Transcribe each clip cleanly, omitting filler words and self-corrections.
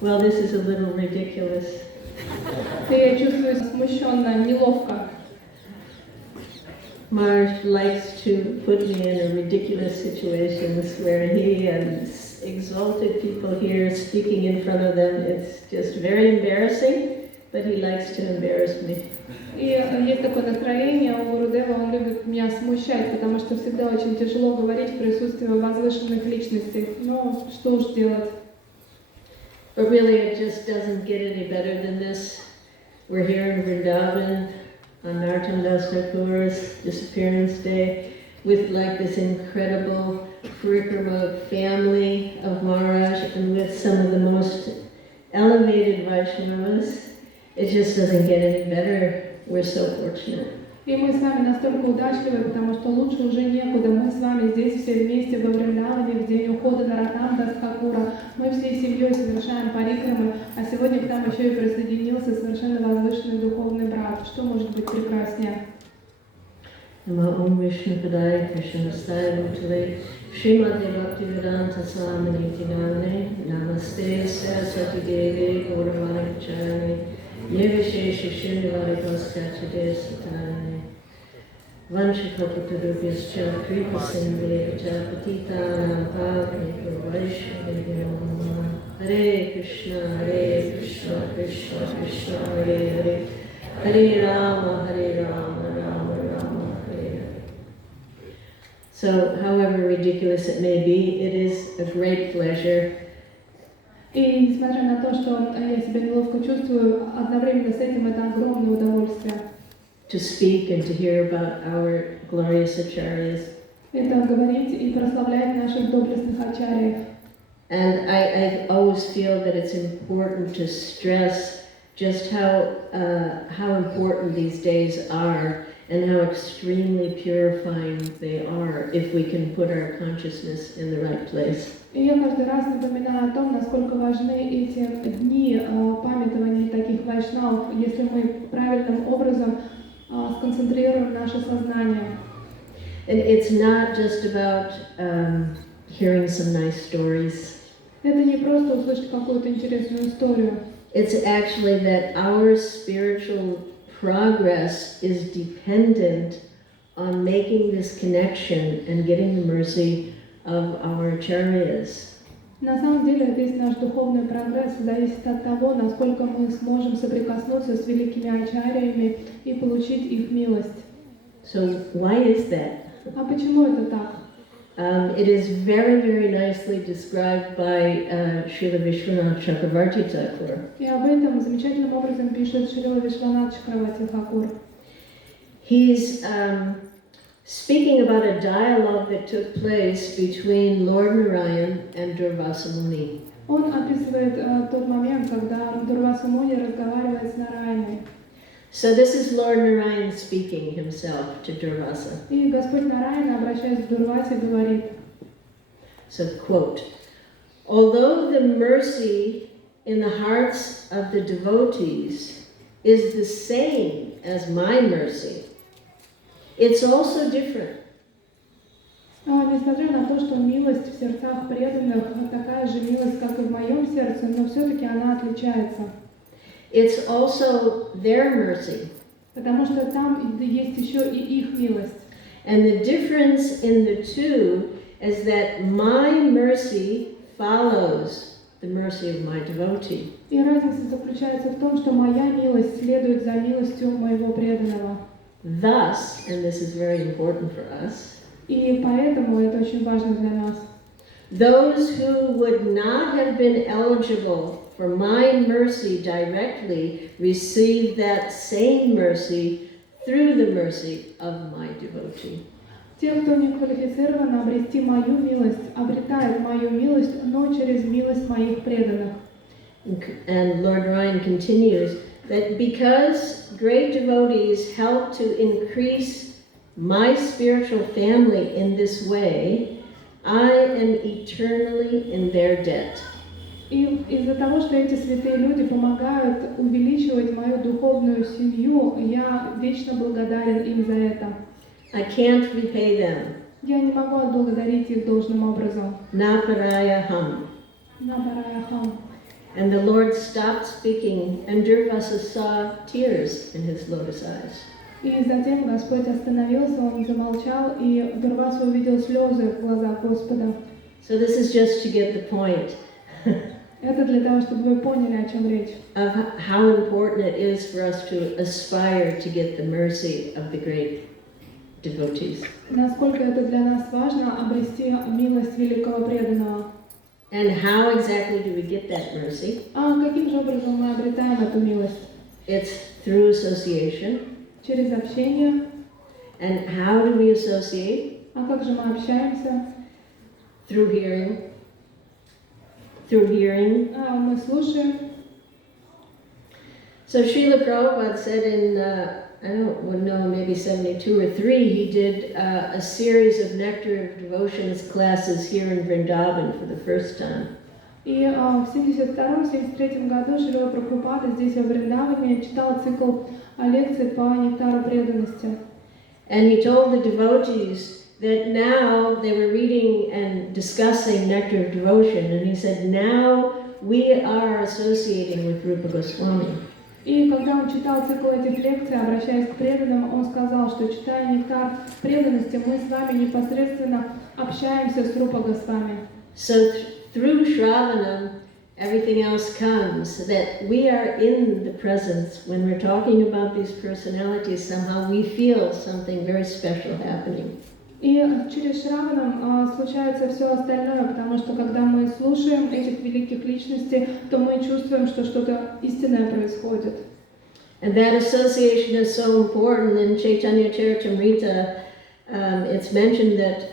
Well, this is a little ridiculous. Я чувствую смущенно, неловко. Marsh likes to put me in a ridiculous situations where he has exalted people here speaking in front of them. It's just very embarrassing, but he likes to embarrass me. И есть такое настроение у Гурудева, он любит меня смущать, потому что всегда очень тяжело говорить в присутствии возвышенных личностей. Но что уж делать? But really, it just doesn't get any better than this. We're here in Vrindavan on Narottam Das Thakur's disappearance day with like this incredible parikrama family of Maharaj and with some of the most elevated Vaishnavas. It just doesn't get any better. We're so fortunate. И мы с вами настолько удачливы, потому что лучше уже некуда. Мы с вами здесь все вместе во Вриндаване в день ухода Наротtam Дас Thakura. Мы всей семьей совершаем парикрамы, а сегодня к нам еще и присоединился совершенно возвышенный духовный брат. Что может быть прекраснее? Namo Om Vishnu Padaya Krishna Staya Bhutale Srimati Bhaktivedanta Swamini Tinane Namaste Saraswati Devi Gauravani Pacharani Nirvishesha Srinivadikaskachade Satane Vanshikopatarubhyascha Kripa Sindhya Patitanam Pavnika Vaishnavyo Hare Krishna Krishna Krishna Hare Hare Hare Rama Rama Rama Hare. So, however ridiculous it may be, it is a great pleasure. И несмотря на то, что я себя неловко чувствую, одновременно с этим это огромное удовольствие. To speak and to hear about our glorious acharyas. Это говорить и прославлять наших доблестных ачарьев. And I always feel that it's important to stress just how important these days are and how extremely purifying they are if we can put our consciousness in the right place. И я каждый раз напоминаю о том, насколько важны эти дни памятования таких вайшнавов, если мы правильным образом сконцентрируем наше сознание. And it's not just about hearing some nice stories. Это не просто услышать какую-то интересную историю. It's actually that our spiritual progress is dependent on making this connection and getting the mercy of our acharyas. На самом деле, весь наш духовный прогресс зависит от того, насколько мы сможем соприкоснуться с великими ачарьями и получить их милость. So why is that? А почему это так? It is very, very nicely described by Srila Vishwanath Chakravarti Thakur. И об этом замечательным образом пишет Шрила Вишванат Чакраварти Thakura. He's speaking about a dialogue that took place between Lord Narayan and Durvasa Muni. Он описывает тот момент, когда Дурваса Муни разговаривает с Нараяной. So this is Lord Narayan speaking himself to Durvasa. И Господь Нараяна, обращаясь к Дурвасе, говорит. So quote, although the mercy in the hearts of the devotees is the same as my mercy, it's also different. Несмотря на то, что милость в сердцах преданных такая же милость, как и в моем сердце, но все-таки она отличается. It's also their mercy. Потому что там есть еще и их милость. And the difference in the two is that my mercy follows the mercy of my devotee. И разница заключается в том, что моя милость следует за милостью моего преданного. Thus, and this is very important for us, и поэтому это очень важно для нас. Those who would not have been eligible for my mercy directly receive that same mercy through the mercy of my devotee. Те, кто не квалифицирован обрести мою милость, обретают мою милость, но через милость моих преданных. And Lord Ryan continues that because great devotees help to increase my spiritual family in this way, I am eternally in their debt. И из-за того, что эти святые люди помогают увеличивать мою духовную семью, я вечно благодарен им за это. I can't repay them. Я не могу отблагодарить их должным образом. Na parayaham. На параяхам. And the Lord stopped speaking, and Durvasa saw tears in his lotus eyes. И затем Господь остановился, Он замолчал, и Дурваса увидел слезы в глазах Господа. So this is just to get the point Это для того, чтобы вы поняли, о чем речь. of how important it is for us to aspire to get the mercy of the great devotees. Насколько это для нас важно обрести милость великого преданного. And how exactly do we get that mercy? А каким же образом мы обретаем эту милость? It's through association. Через общение. And how do we associate? А как же мы общаемся? Through hearing. Through hearing. Мы слушаем. So Srila Prabhupada said in, I don't know, maybe 72 or 3, he did a series of Nectar of Devotions classes here in Vrindavan for the first time. И в 72-73 году Шрила Прабхупада здесь во Вриндаване читал цикл лекций по нектару преданности. And he told the devotees that now they were reading and discussing Nectar of Devotion, and he said, now we are associating with Rupa Goswami. И когда он читал цикл этих лекций, обращаясь к преданным, он сказал, что читая нектар преданности, мы с вами непосредственно общаемся с Рупа Госвами. So through Shravanam, everything else comes, that we are in the presence. When we're talking about these personalities, somehow we feel something very special happening. И через Шраванам случается все остальное, потому что когда мы слушаем этих великих личностей, то мы чувствуем, что что-то истинное происходит. And that association is so important. In Chaitanya Charitamrita, it's mentioned that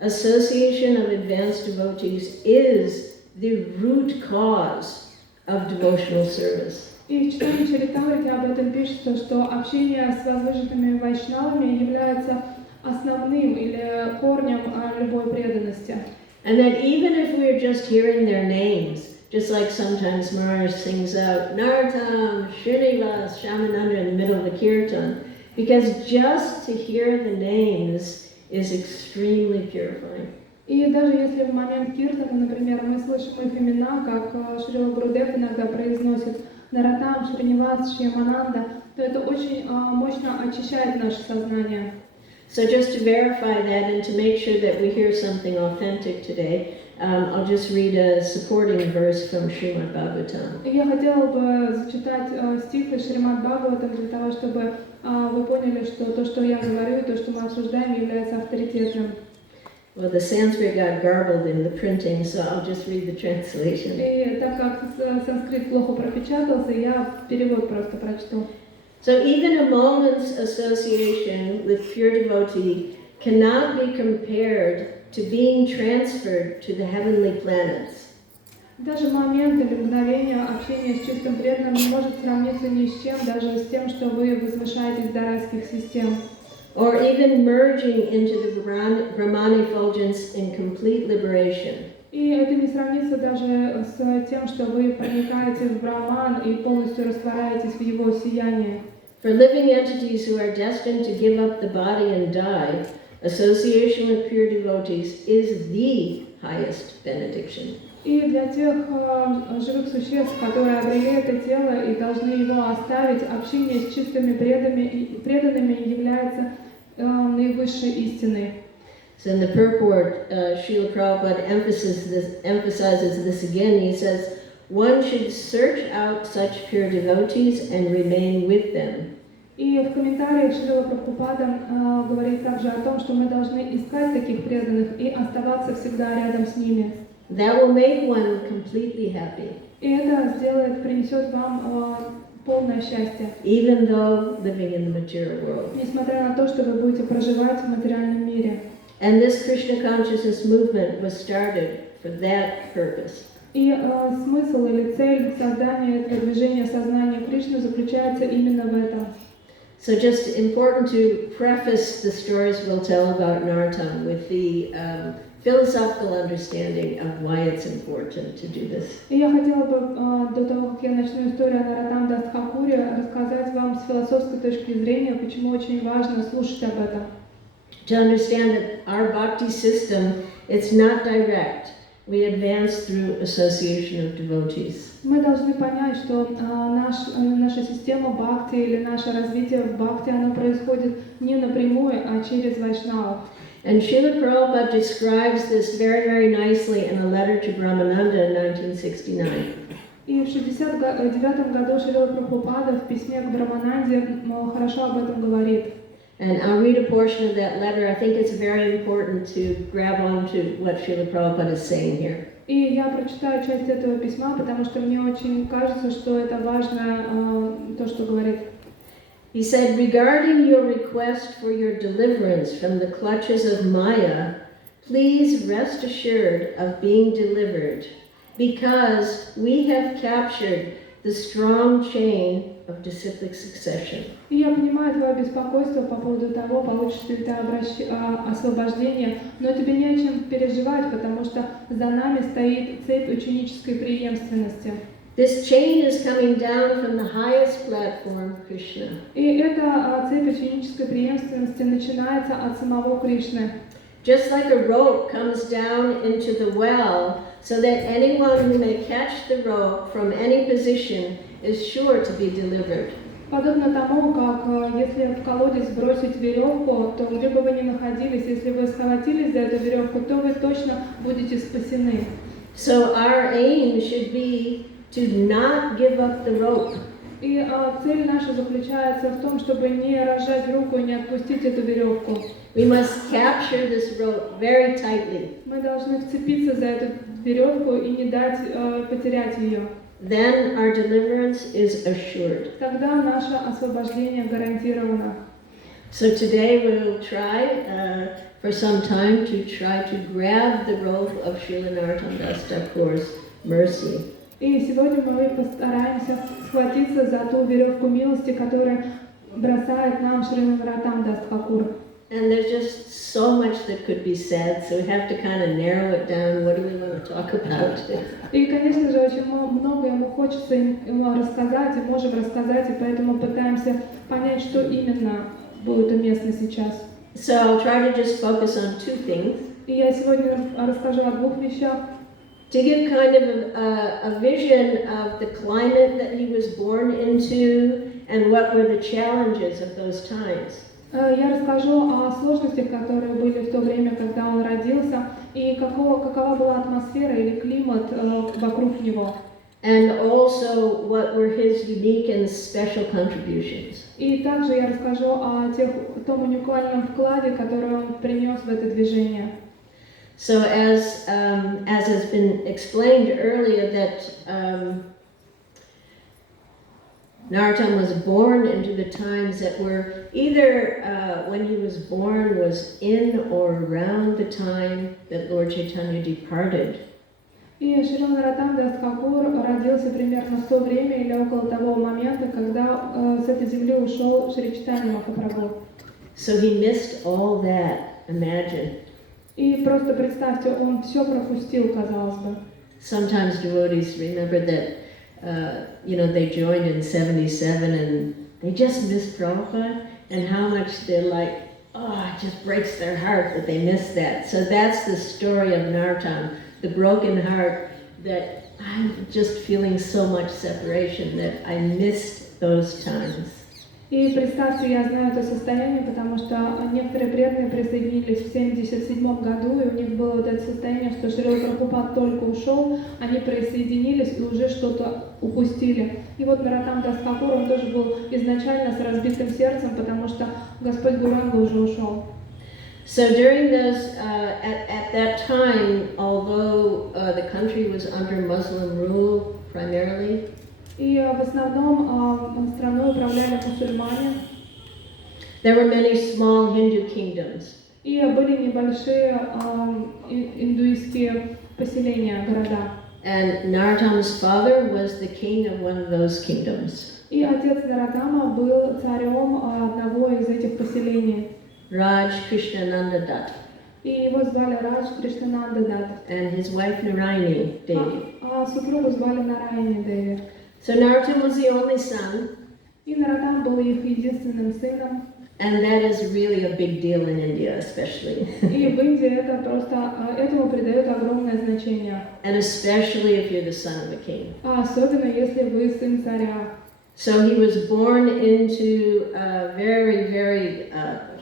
association of advanced devotees is the root cause of devotional service. И в читании Чаритамрити об этом пишется, что общение с возвышенными вайшнавами является основным или корнем любой преданности. And that even if we're just hearing their names, just like sometimes Maharaj sings out, Nartam, Srinivas, Shamananda in the middle of the kirtan, because just to hear the names is extremely purifying. И даже если в момент киртана, например, мы слышим их имена, как Шрила Гурудев иногда произносит Наратам, Шринивас, Шьямананда, то это очень мощно очищает наше сознание. So just to verify that and to make sure that we hear something authentic today, I'll just read a supporting verse from Srimad Bhagavatam. Я хотела бы зачитать стих из Шримад Бхагаватам для того, чтобы вы поняли, что то, что я говорю, то, что мы обсуждаем, является авторитетным. Well, the Sanskrit got garbled in the printing, so I'll just read the translation. И так как санскрит плохо пропечатался, я перевод просто прочту. So even a moment's association with pure devotee cannot be compared to being transferred to the heavenly planets. Даже момент или мгновение общения с чистым преданным не может сравниться ни с чем, даже с тем, что вы возвышаетесь до райских систем. Or even merging into the Brahman effulgence in complete liberation. И это не сравнится даже с тем, что вы проникаете в Брахман и полностью растворяетесь в его сиянии. For living entities who are destined to give up the body and die, association with pure devotees is the highest benediction. И для тех живых существ, которые обрели это тело и должны его оставить, общение с чистыми преданными является наивысшей истиной. So in the purport, Srila Prabhupada emphasizes this again. He says, one should search out such pure devotees and remain with them. И в комментариях Шрила Прабхупада говорит также о том, что мы должны искать таких преданных и оставаться всегда рядом с ними. That will make one completely happy. И это принесет вам полное счастье. Even though living in the material world. Несмотря на то, что вы будете проживать в материальном мире. And this Krishna consciousness movement was started for that purpose. И смысл или цель создания этого движения сознания Кришны заключается именно в этом. So just important to preface the stories we'll tell about Narottam with the philosophical understanding of why it's important to do this. И я хотела бы до того, как я начну историю о Нароттам Дас Тхакуре, рассказать вам с философской точки зрения, почему очень важно слушать об этом. To understand that our bhakti system, it's not direct. we advance through association of devotees. Мы должны понять, что наша система бхакти или наше развитие в бхакти, оно происходит не напрямую, а через вайшнавов. And Srila Prabhupada describes this very, very nicely in a letter to Brahmananda in 1969. И в 1969 году Шрила Прабхупада в письме к Брамананде хорошо об этом говорит. And I'll read a portion of that letter. I think it's very important to grab onto what Srila Prabhupada is saying here. И я прочитаю часть этого письма, потому что мне очень кажется, что это важно, то, что говорит. He said, regarding your request for your deliverance from the clutches of Maya, please rest assured of being delivered, because we have captured the strong chain of disciplic succession. И я понимаю твое беспокойство по поводу того, получишь ли ты освобождение, но тебе не о чем переживать, потому что за нами стоит цепь ученической преемственности. This chain is coming down from the highest platform, Krishna. И эта цепь ученической преемственности начинается от самого Кришны. Just like a rope comes down into the well, so that anyone who may catch the rope from any position is sure to be delivered. Подобно тому, как если в колодец бросить веревку, то где бы вы ни находились, если вы схватились за эту веревку, то вы точно будете спасены. So our aim should be to not give up the rope. И цель наша заключается в том, чтобы не разжать руку и не отпустить эту веревку. We must capture this rope very tightly. Мы должны вцепиться за эту веревку и не дать потерять ее. Then our deliverance is assured. Тогда наше освобождение гарантировано. So today we will try for some time to grab the rope of Srila Narottam Das Thakur's mercy. И сегодня мы постараемся схватиться за ту веревку милости, которую бросает нам Шрила Наротам Дас Тхакур. And there's just so much that could be said, so we have to kind of narrow it down. What do we want to talk about? И, конечно же, очень многое ему хочется ему рассказать, и можем рассказать, и поэтому пытаемся понять, что именно будет уместно сейчас. So I'll try to just focus on two things. И я сегодня расскажу о двух вещах. To give kind of a vision of the climate that he was born into and what were the challenges of those times. Я расскажу о сложностях, которые были в то время, когда он родился, и какова была атмосфера или климат вокруг него. And also what were his unique and special contributions. И также я расскажу о том уникальном вкладе, который он принес в это движение. So as has been explained earlier, that Narottam was born into the times that were either when he was born was in or around the time that Lord Chaitanya departed. И Шрила Наротам Дас Тхакур родился примерно в то время или около того момента, когда с этой земли ушел Шри Чайтанья Махапрабху. So he missed all that. Imagine. И просто представьте, он все пропустил, казалось бы. Sometimes devotees remember that, they joined in 77 and they just missed Prabhupada, and how much they're like, it just breaks their heart that they missed that. So that's the story of Narottam, the broken heart, that I'm just feeling so much separation that I missed those times. И представьте, я знаю это состояние, потому что некоторые преданные присоединились в 1977 году, и у них было вот это состояние, что Шрила Прабхупад только ушел, они присоединились и уже что-то упустили. И вот Наротам Дас Тхакур, он тоже был изначально с разбитым сердцем, потому что Господь Гауранга уже ушел. So during those, at that time, although the country was under Muslim rule primarily, И в основном страной управляли мусульмане. There were many small Hindu kingdoms. И были небольшие индуистские поселения, города. And Narottam's father was the king of one of those kingdoms. И отец Наротама был царем одного из этих поселений. Raj Krishnananda Dutt. И его звали Радж Кришнананда Датт. And his wife Narayani Devi. А супругу звали Нарайани Деви. So Narottam was the only son. И Наротам был их единственным сыном. And that is really a big deal in India, especially. И в Индии это просто, этому придают огромное значение. And especially if you're the son of a king. Особенно если вы сын царя. So he was born into a very, very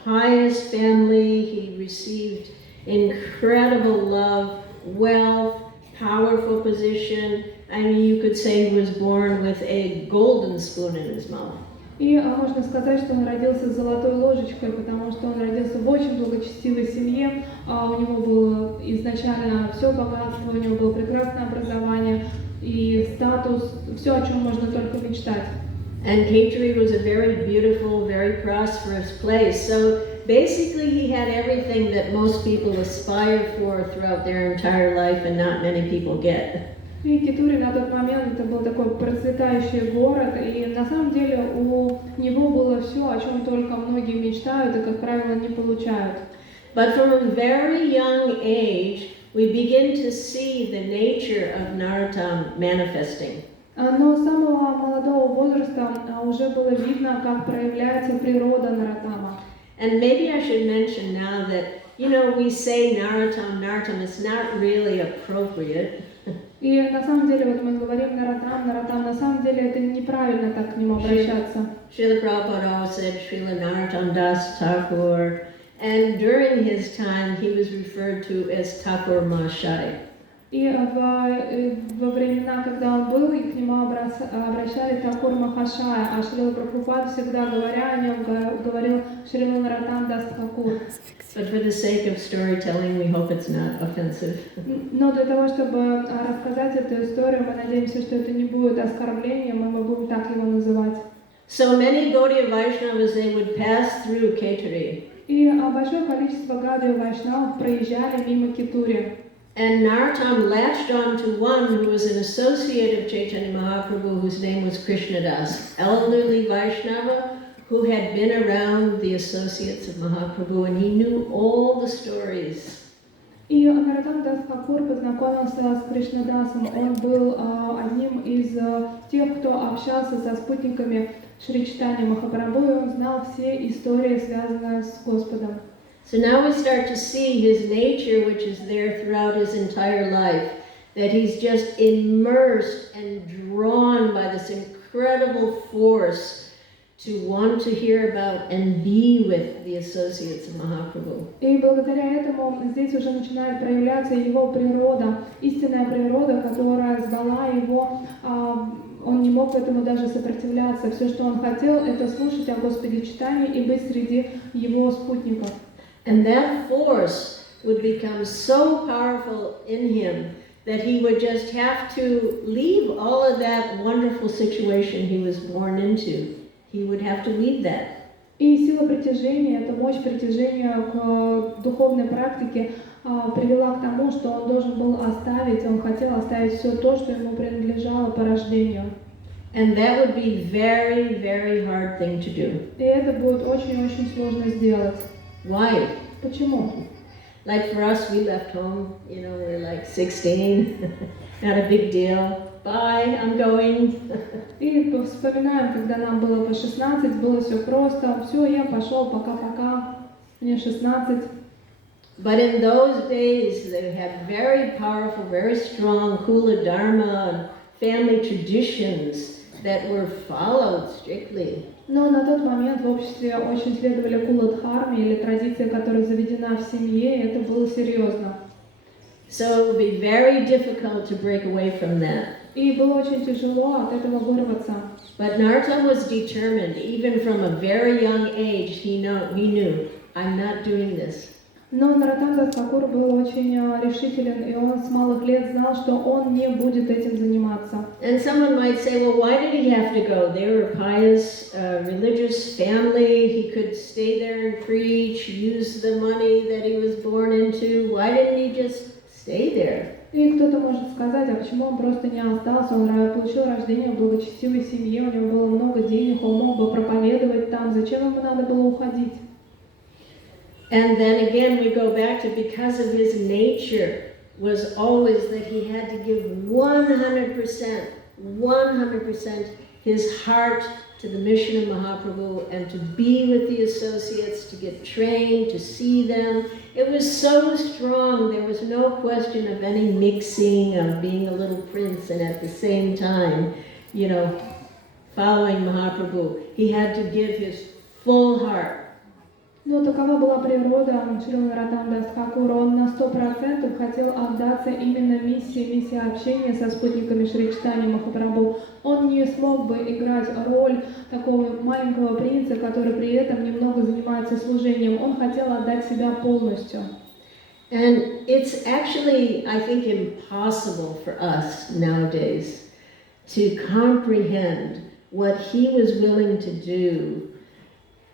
pious family. He received incredible love, wealth, powerful position. I mean, you could say he was born with a golden spoon in his mouth. И можно сказать, что он родился с золотой ложечкой, потому что он родился в очень благочестивой семье, у него было изначально все богатство, у него было прекрасное образование и статус, все, о чем можно только мечтать. And Kaitri was a very beautiful, very prosperous place. So basically he had everything that most people aspire for throughout their entire life and not many people get. И Китури на тот момент это был такой процветающий город, и на самом деле у него было все, о чем только многие мечтают и, как правило, не получают. But from a very young age, we begin to see the nature of Narottam manifesting. Но с самого молодого возраста уже было видно, как проявляется природа Нароттама. And maybe I should mention now that, you know, we say Narottam, it's not really appropriate. И на самом деле, вот мы говорим Нароттам, на самом деле это неправильно так к нему обращаться. Srila Prabhupada said Srila Narottam Das Thakur, and during his time he was referred to as Thakur Mahashaya. И во времена, когда он был, и к нему обращали Такур Махашая, а Шрила Прабхупад, всегда говоря о нем, говорил Шрила Нароттам Дас Тхакур. But for the sake of storytelling, we hope it's not offensive. Но для того, чтобы рассказать эту историю, мы надеемся, что это не будет оскорблением, и мы будем так его называть. So many Gaudiya Vaishnavas, they would pass through Kaitri. И большое количество Гаудия Вайшнавов проезжали мимо Китури. And Narottam latched on to one who was an associate of Chaitanya Mahaprabhu, whose name was Krishnadas, elderly Vaishnava who had been around the associates of Mahaprabhu, and he knew all the stories. И Нароттам Дас Тхакур познакомился с Кришнадасом. Он был одним из тех, кто общался со спутниками Шри Чайтаньи Махапрабху, и он знал все истории, связанные с Господом. So now we start to see his nature, which is there throughout his entire life, that he's just immersed and drawn by this incredible force to want to hear about and be with the associates of Mahaprabhu. И благодаря этому здесь уже начинает проявляться его природа, истинная природа, которая звала его, он не мог этому даже сопротивляться. Все, что он хотел, это слушать о Господе Чайтанье и быть среди его спутников. And that force would become so powerful in him that he would just have to leave all of that wonderful situation he was born into. He would have to leave that. И сила притяжения, эта мощь притяжения к духовной практике привела к тому, что он должен был оставить, он хотел оставить все то, что ему принадлежало по рождению. And that would be very, very hard thing to do. И это будет очень-очень сложно сделать. Why? Почему? Like for us, we left home, you know, we're like 16, not a big deal. Bye, I'm going. И вспоминаем, когда нам было по 16, было все просто. Все, я пошел, пока-пока, мне 16. But in those days, they had very powerful, very strong Kula Dharma and family traditions that were followed strictly. Но на тот момент в обществе очень следовали кула-дхарме, или традиция, которая заведена в семье, и это было серьезно. So it would be very difficult to break away from that. И было очень тяжело от этого вырваться. But Narottam was determined, even from a very young age, he knew, I'm not doing this. Но Нароттам Дас Тхакур был очень решителен, и он с малых лет знал, что он не будет этим заниматься. And someone might say, well, why did he have to go? They were a pious, religious family. He could stay there and preach, use the money that he was born into. Why didn't he just stay there? И кто-то может сказать, а почему он просто не остался? Он получил рождение в благочестивой семье, у него было много денег, он мог бы проповедовать там. Зачем ему надо было уходить? And then again, we go back to because of his nature was always that he had to give 100% his heart, to the mission of Mahaprabhu and to be with the associates, to get trained, to see them. It was so strong, there was no question of any mixing of being a little prince and at the same time, following Mahaprabhu. He had to give his full heart. Но такова была природа Шрилы Нароттамдаса Тхакура. Он на 100% хотел отдаться именно миссии общения со спутниками Шри Чайтаньи Махапрабху. Он не смог бы играть роль такого маленького принца, который при этом немного занимается служением. Он хотел отдать себя полностью. And it's actually, I think, impossible for us nowadays to comprehend what he was willing to do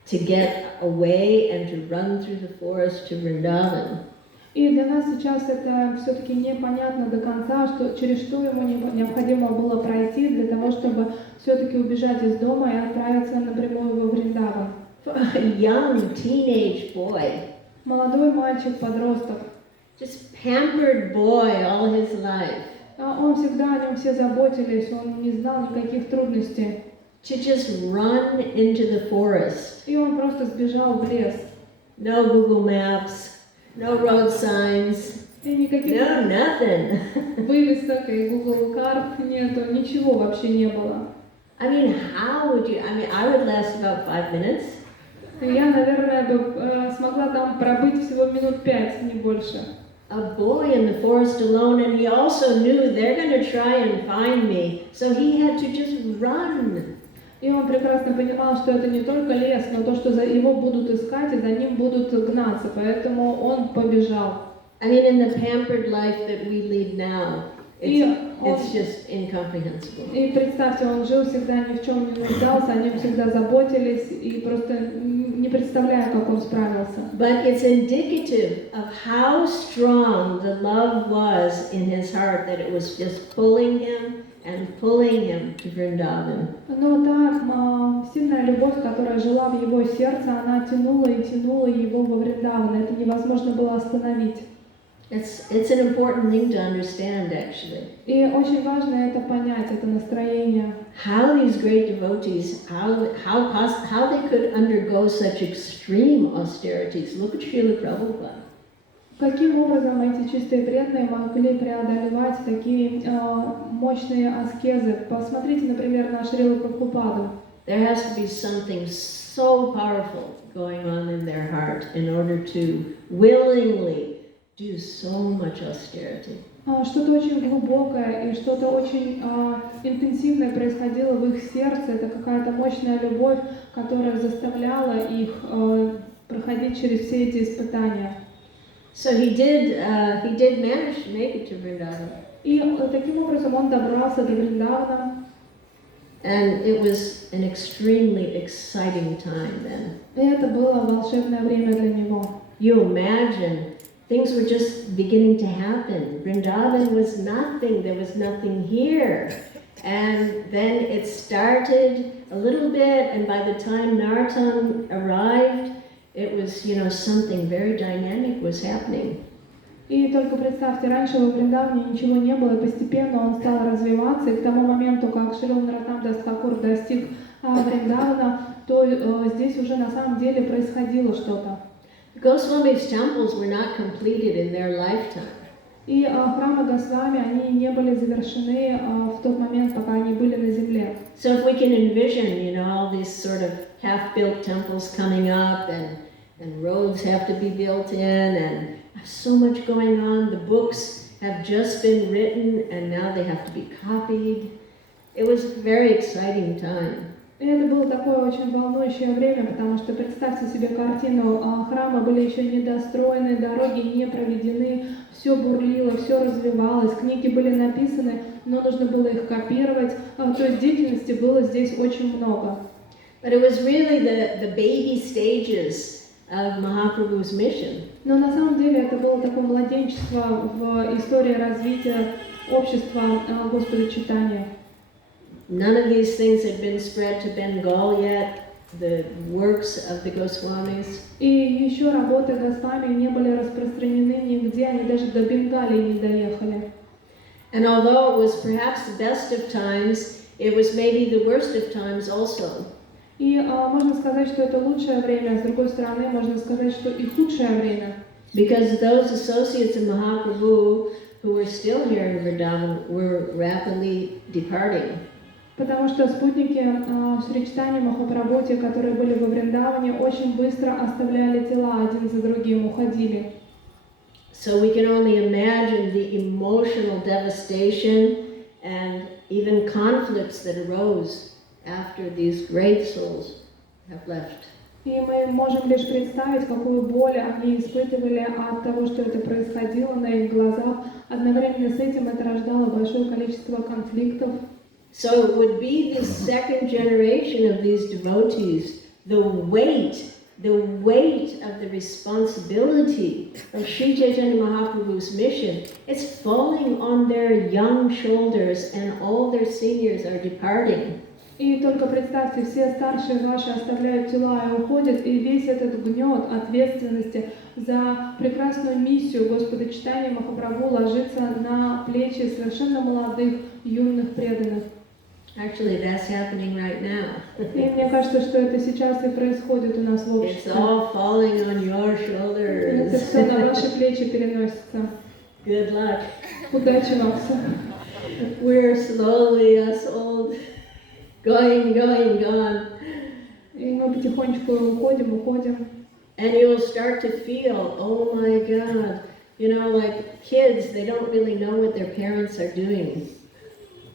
to get away and to run through the forest to Vrindavan. И для нас сейчас это все-таки непонятно до конца, через что ему необходимо было пройти для того, чтобы все-таки убежать из дома и отправиться напрямую во Вриндаван. A young teenage boy. Молодой мальчик-подросток. Just pampered boy all his life. Он всегда о нем все заботились, он не знал никаких трудностей. To just run into the forest. И он просто сбежал в лес. No Google Maps, no road signs, И никаких no nothing. вывесок и Google карт нету, ничего вообще не было. I mean, how would you, I would last about 5 minutes. Я, наверное, бы смогла там пробыть всего минут 5, не больше. A boy in the forest alone, and he also knew they're going to try and find me, so he had to just run. И он прекрасно понимал, что это не только лес, но то, что его будут искать и за ним будут гнаться, поэтому он побежал. I mean, in the pampered life that we lead now, it's just incomprehensible. И представьте, он жил всегда, ни в чем не нуждался, о нем всегда заботились, и просто не представляю, как он справился. But it's indicative of how strong the love was in his heart, that it was just pulling him to Vrindavan. Но та сильная любовь, которая жила в его сердце, она тянула и тянула его во Вриндаван. Это невозможно было остановить. It's an important thing to understand, actually. И очень важно это понять, это настроение. How these great devotees, how they could undergo such extreme austerities. Look at Srila Prabhupada. Каким образом эти чистые преданные могли преодолевать такие мощные аскезы? Посмотрите, например, на Шрилу Прабхупаду. There has to be something so powerful going on in their heart in order to willingly do so much austerity. Что-то очень глубокое и что-то очень интенсивное происходило в их сердце. Это какая-то мощная любовь, которая заставляла их проходить через все эти испытания. So he did manage to make it to Vrindavan. И таким образом он добрался до Вриндавана. And it was an extremely exciting time then. И это было волшебное время для него. You imagine, things were just beginning to happen. Vrindavan was nothing, there was nothing here. And then it started a little bit, and by the time Narottam arrived, it was, something very dynamic was happening. И только представьте, раньше во Вриндаване ничего не было, и постепенно он стал развиваться, и к тому моменту, как Шрила Нароттамдаса Тхакур достиг Вриндавана, то здесь уже на самом деле происходило что-то. Goswami's temples were not completed in their lifetime. И храмы Госвами, они не были завершены в тот момент, пока они были на земле. So if we can envision, all these sort of half-built temples coming up, and roads have to be built in, and so much going on. The books have just been written, and now they have to be copied. It was a very exciting time. И это было такое очень волнующее время, потому что представьте себе картину, храмы были еще недостроены, дороги не проведены, все бурлило, все развивалось, книги были написаны, но нужно было их копировать, то есть деятельности было здесь очень много. But it was really the baby stages of Mahaprabhu's mission. Но на самом деле это было такое младенчество в истории развития общества Господа Чайтаньи. None of these things had been spread to Bengal yet, the works of the Goswamis. И еще работы Госвами не были распространены нигде, они даже до Бенгалии не доехали. And although it was perhaps the best of times, it was maybe the worst of times also. И можно сказать, что это лучшее время, а с другой стороны, можно сказать, что и худшее время. Because those associates of Mahaprabhu who were still here in Vrindavan were rapidly departing. Потому что спутники Шри Чайтаньи Махапрабху, те, которые были во Вриндаване, очень быстро оставляли тела один за другим, уходили. So we can only imagine the emotional devastation and even conflicts that arose after these great souls have left. И мы можем лишь представить, какую боль они испытывали от того, что это происходило на их глазах. Одновременно с этим это рождало большое количество конфликтов. So it would be the second generation of these devotees, the weight of the responsibility of Sri Chaitanya Mahaprabhu's mission, it's falling on their young shoulders and all their seniors are departing. И только представьте, все старшие ваши оставляют тела и уходят, и весь этот гнет ответственности за прекрасную миссию Господа Чайтаньи Махапрабху ложится на плечи совершенно молодых, юных преданных. Actually, that's happening right now. И мне кажется, что это сейчас и происходит у нас в обществе. It's all falling on your Это shoulders. все на ваши плечи переносится. Good luck. Удачи вам всем. We're slowly, us old, going, gone. И мы потихонечку уходим. And you'll start to feel, oh my God, you know, like kids, they don't really know what their parents are doing.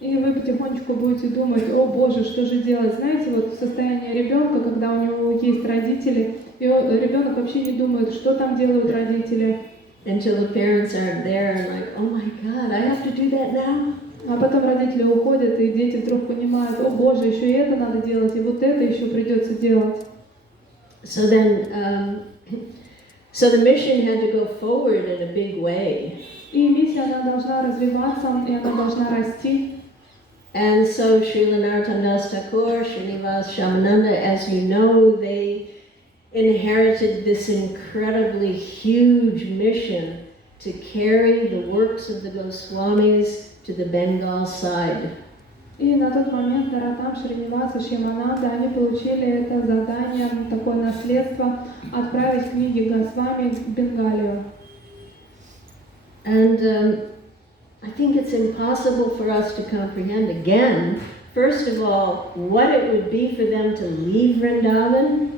И вы потихонечку будете думать, о Боже, что же делать? Знаете, вот в состоянии ребенка, когда у него есть родители, и ребенок вообще не думает, что там делают родители. Until the parents aren't there and like, oh my God, I have to do that now? А потом родители уходят, и дети вдруг понимают, о Боже, еще и это надо делать, и вот это еще придется делать. So then, so the mission had to go forward in a big way. И миссия, она должна развиваться, и она должна расти. And so Srila Narottam Das Thakur, Srinivas Shamananda, as you know, they inherited this incredibly huge mission to carry the works of the Goswamis to the Bengal side. И на тот момент Наротам, Шринивас и Шьямананда, они получили это задание, такое наследство, отправить книги Госвами в Бенгалию. And I think it's impossible for us to comprehend again, first of all, what it would be for them to leave Vrindavan.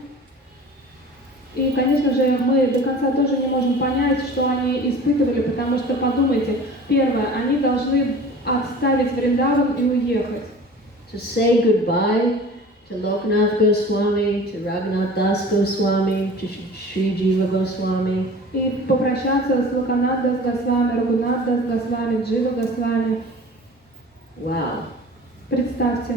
И, конечно же, мы до конца тоже не можем понять, что они испытывали, потому что, подумайте, первое, они должны оставить Вриндаван и уехать. To say goodbye to Lokanath Goswami, to Raghunath Das Goswami, to Sri Jiva Goswami. И попрощаться с Локанат Дас Госвами, Рагунат Дас Госвами, Джива Госвами. Wow. Представьте,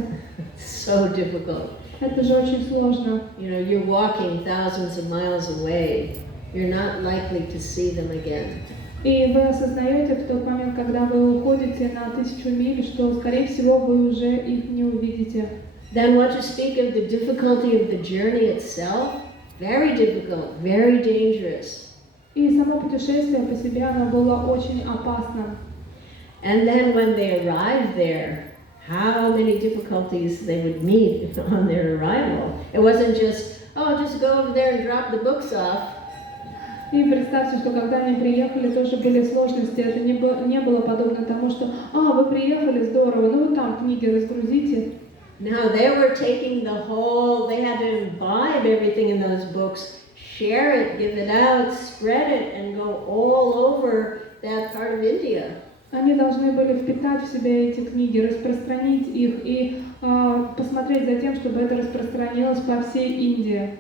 So difficult. это же очень сложно. You know, you're walking thousands of miles away. You're not likely to see them again. И вы осознаете в тот момент, когда вы уходите на 1000 миль, что, скорее всего, вы уже их не увидите. Then what to speak of the difficulty of the journey itself? Very difficult, very dangerous. И само путешествие по себе, оно было очень опасным. And then when they arrived there, how many difficulties they would meet on their arrival. It wasn't just, oh, just go over there and drop the books off. И представьте, что когда они приехали, тоже были сложности. Это не было подобно тому, что вы приехали, здорово, ну вы там книги разгрузите. No, they were taking the whole, they had to imbibe everything in those books, share it, give it out, spread it, and go all over that part of India. Они должны были впитать в себя эти книги, распространить их и посмотреть за тем, чтобы это распространилось по всей Индии.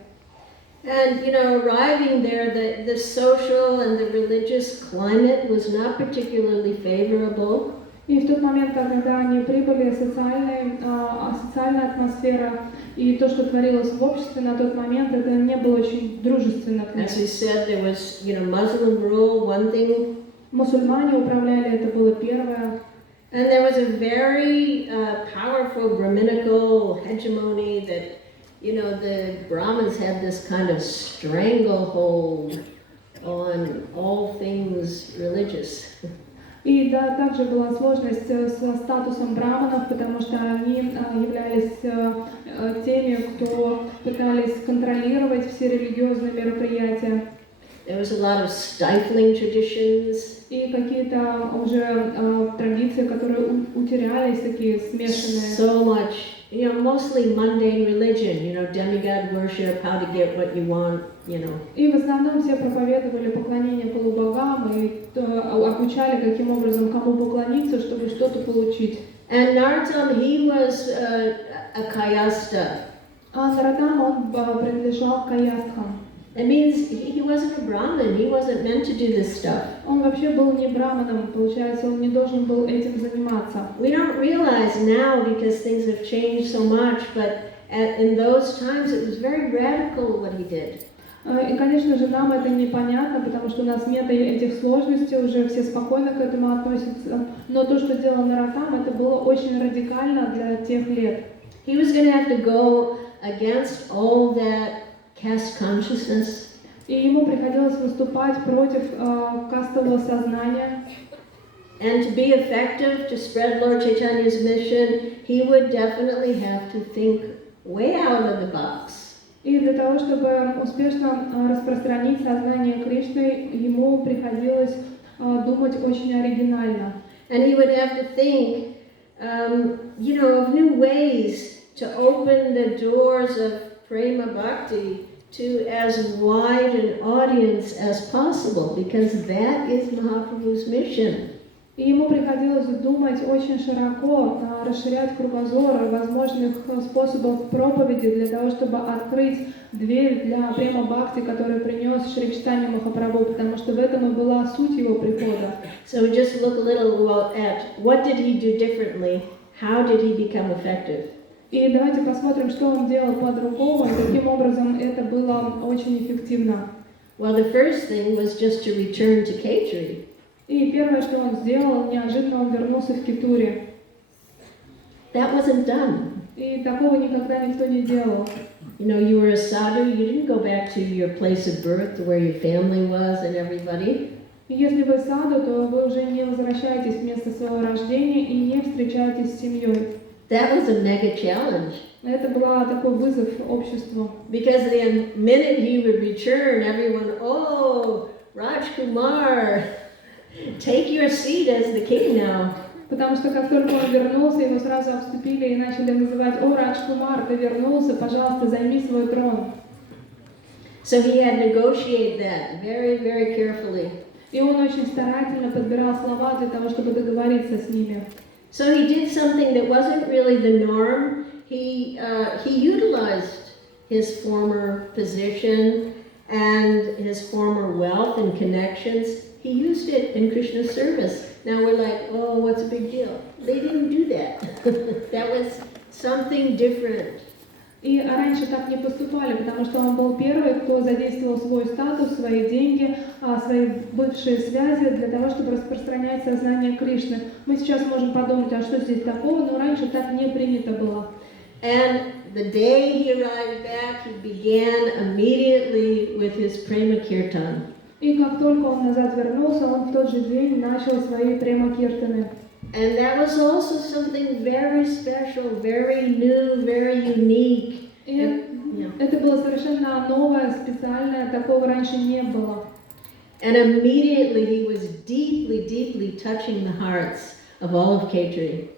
And, you know, arriving there, the social and the religious climate was not particularly favorable. И в тот момент, когда они прибыли, социальная атмосфера и то, что творилось в обществе на тот момент, это не было очень дружественно к ним. As we said, there was, you know, Muslim rule, one thing. Мусульмане управляли, это было первое. And there was a very powerful Brahminical hegemony that, you know, the Brahmins had this kind of stranglehold on all things religious. И да, также была сложность со статусом браманов, потому что они являлись теми, кто пытались контролировать все религиозные мероприятия. There was a lot of stifling traditions. И какие-то уже традиции, которые утерялись, такие смешанные. So much, mostly mundane religion, demigod worship, how to get what you want, И в основном все проповедовали поклонение полубогам и обучали, каким образом кому поклониться, чтобы что-то получить. And Narottam, he was a kayasta. А Нароттам, он принадлежал к каястхам. It means he wasn't a Brahmin, he wasn't meant to do this stuff. Он вообще был не браманом, получается, он не должен был этим заниматься. We don't realize now because things have changed so much, but in those times it was very radical what he did. И, конечно же, нам это непонятно, потому что у нас нет этих сложностей, уже все спокойно к этому относятся. Но то, что делал Нароттам, это было очень радикально для тех лет. He was going to have to go against all that caste consciousness. И ему приходилось выступать против кастового сознания. And to be effective, to spread Lord Chaitanya's mission, he would definitely have to think way out of the box. И для того, чтобы успешно распространить сознание Кришны, ему приходилось думать очень оригинально. And he would have to think, of new ways to open the doors of prema bhakti to as wide an audience as possible, because that is Mahaprabhu's mission. И ему приходилось думать очень широко, расширять кругозор возможных способов проповеди для того, чтобы открыть дверь для према бхакти, который принес Шри Чайтанья Махапрабху, потому что в этом и была суть его прихода. So we just look a little at what did he do differently, how did he become effective. И давайте посмотрим, что он делал по-другому, и каким образом это было очень эффективно. Well, the first thing was just to return to Khetri. И первое, что он сделал, неожиданно он вернулся в Кетуре. That wasn't done. И такого никогда никто не делал. You were a sadhu, you didn't go back to your place of birth, where your family was and everybody. И если вы саду, то вы уже не возвращаетесь в место своего рождения и не встречаетесь с семьей. That was a mega challenge. Это был такой вызов обществу. Because the minute he would return, everyone, oh, Rajkumar, take your seat as the king now. Потому что как только он вернулся, его сразу обступили и начали называть: «О, Раджкумар, ты вернулся, пожалуйста, займи свой трон». So he had to negotiate that very, very carefully. И он очень старательно подбирал слова для того, чтобы договориться с ними. So he did something that wasn't really the norm. He utilized his former position and his former wealth and connections. He used it in Krishna's service. Now we're like, oh, what's a big deal? They didn't do that. That was something different. И раньше так не поступали, потому что он был первый, кто задействовал свой статус, свои деньги, свои бывшие связи для того, чтобы распространять сознание Кришны. Мы сейчас можем подумать, а что здесь такого, но раньше так не принято было. And the day he arrived back, he began immediately with his prema kirtan. И как только он назад вернулся, он в тот же день начал свои према-киртаны. And that was also something very special, very new, very unique. И это было совершенно новое, специальное, такого раньше не было. And immediately he was deeply, deeply touching the hearts of all of Khetri.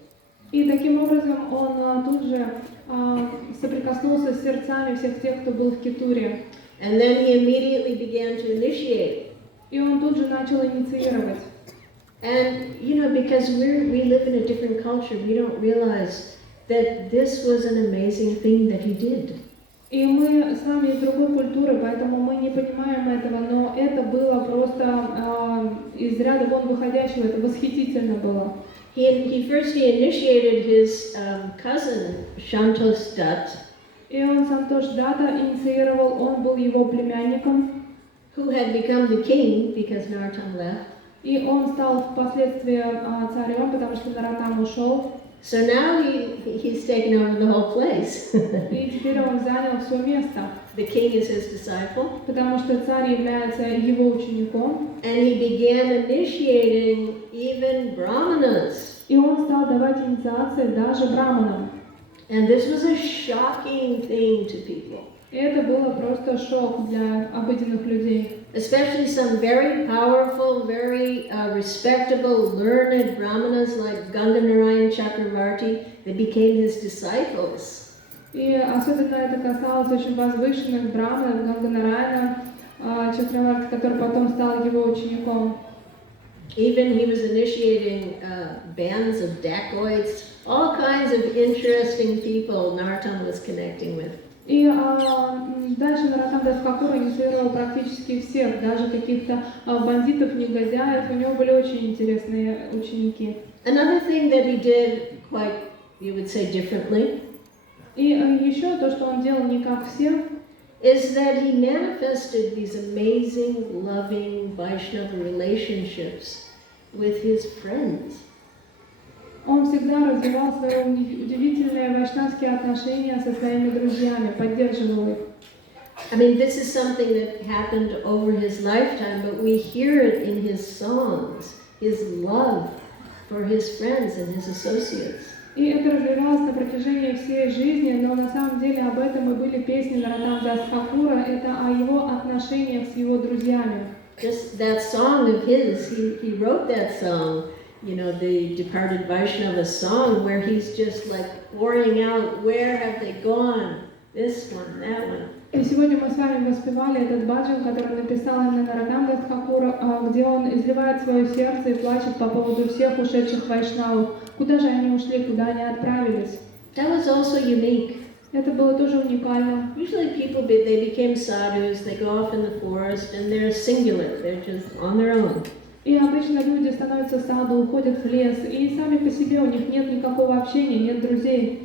И таким образом он тут же соприкоснулся с сердцами всех тех, кто был в Кетуре. And then he immediately began to initiate. И он тут же начал инициировать. And because we live in a different culture, we don't realize that this was an amazing thing that he did. И мы с вами из другой культуры, поэтому мы не понимаем этого, но это было просто из ряда вон выходящего, это восхитительно было. He initiated his cousin Shantos Dutt. И он Сантош Датта инициировал, он был его племянником. Who had become the king because Narottam left. И он стал впоследствии царем, потому что Нароттам ушел. So now he's taken over the whole place. И теперь он занял все место. the king is his disciple, потому что царь является его учеником, and he began initiating even brahmanas. и он стал давать инициации даже браманам. And this was a shocking thing to people, И это было просто шок для обыденных людей. especially some very powerful, very respectable, learned brahmanas like Ganganarayan Chakravarti. They became his disciples. И особенно это касалось очень возвышенных браманов, Ганганараяна Чакраварти, который потом стал его учеником. Even he was initiating bands of dacoits, all kinds of interesting people Narottam was connecting with. И дальше Нароттам дас Thakura инициировал практически всех, даже каких-то бандитов, негодяев. У него были очень интересные ученики. Another thing that he did quite, you would say, differently, И еще то, что он делал не как все, is that he manifested these amazing, loving Vaishnava relationships with his friends. он всегда развивал свои удивительные вайшнавские отношения со своими друзьями, поддерживал их. I mean, this is something that happened over his lifetime, but we hear it in his songs, his love for his friends and his associates. И это развивалось на протяжении всей жизни, но на самом деле об этом и были песни Нароттам дас Thakura, это о его отношениях с его друзьями. Just that song of his, he wrote that song, you know, the departed Vaishnava song, where he's just like pouring out, where have they gone? This one, that one. И сегодня мы с вами воспевали этот баджан, который написал именно Нароттам дас Thakura, где он изливает свое сердце и плачет по поводу всех ушедших вайшнавов. Куда же они ушли, куда они отправились? That was also unique. Это было тоже уникально. Usually people, they became sadhus, they go off in the forest, and they're singular, they're just on their own. И обычно люди становятся саду, уходят в лес, и сами по себе у них нет никакого общения, нет друзей.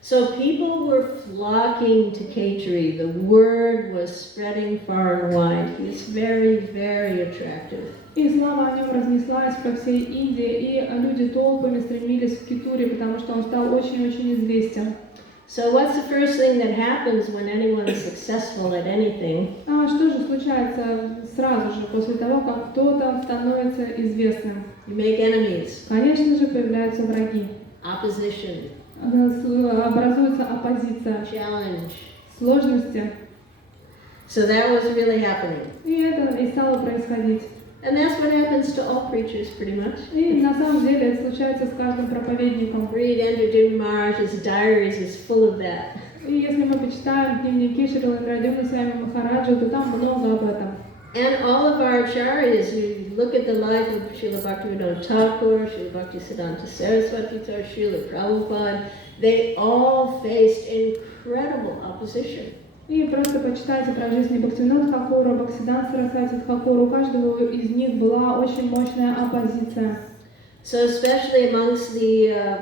So people were flocking to Khetri. The word was spreading far and wide. He's very, very attractive. И слава о нем разнеслась по всей Индии, и люди толпами стремились в Кетуре, потому что он стал очень-очень известен. So what's the first thing that happens when anyone is successful at anything? А что же случается сразу же после того, как кто-то становится известным? You make enemies, Конечно же, появляются враги. opposition, Образуется оппозиция, challenge. сложности. So that was really happening. И это и стало происходить. And that's what happens to all preachers pretty much. И на самом деле это случается с каждым проповедником. Read Andrew Maharaj's diaries is full of that. И если мы почитаем дневники Шрилы Индрадюмны Свами Махараджа, то там много об этом. And all of our acharyas, you look at the life of Srila Bhaktivinoda Thakur, Srila Bhaktisiddhanta Saraswati Thakur, Srila Prabhupada, they all faced incredible opposition. И просто почитайте про жизнь Бхактивинода Thakura, Бхактисиддханта Сарасвати Thakura. У каждого из них была очень мощная оппозиция. So especially amongst the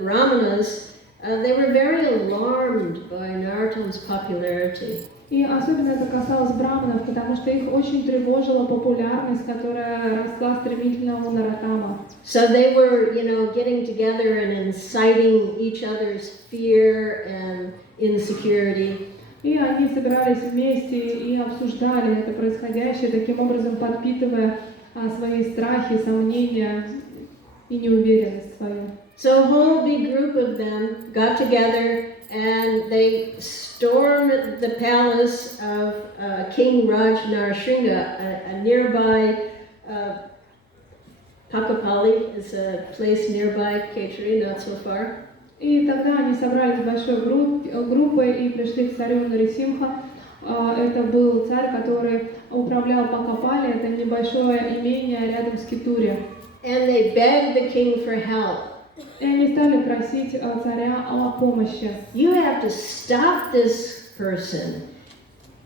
brahmanas, they were very alarmed by Narottam's popularity. И особенно это касалось браманов, потому что их очень тревожила популярность, которая росла стремительно у Нароттама. So they were, you know, getting together and inciting each other's fear and insecurity. И они собирались вместе и обсуждали это происходящее, таким образом подпитывая свои страхи, сомнения и неуверенность свою. So a whole big group of them got together and they stormed the palace of King Raj Narasingha, a nearby Pakapali is a place nearby Khetri, not so far. И тогда они собрались большой группой и пришли к царю Нарисимха. Это был царь, который управлял Пакапали, это небольшое имение рядом с Кетури. And they begged the king for help. И они стали просить царя о помощи. You have to stop this person.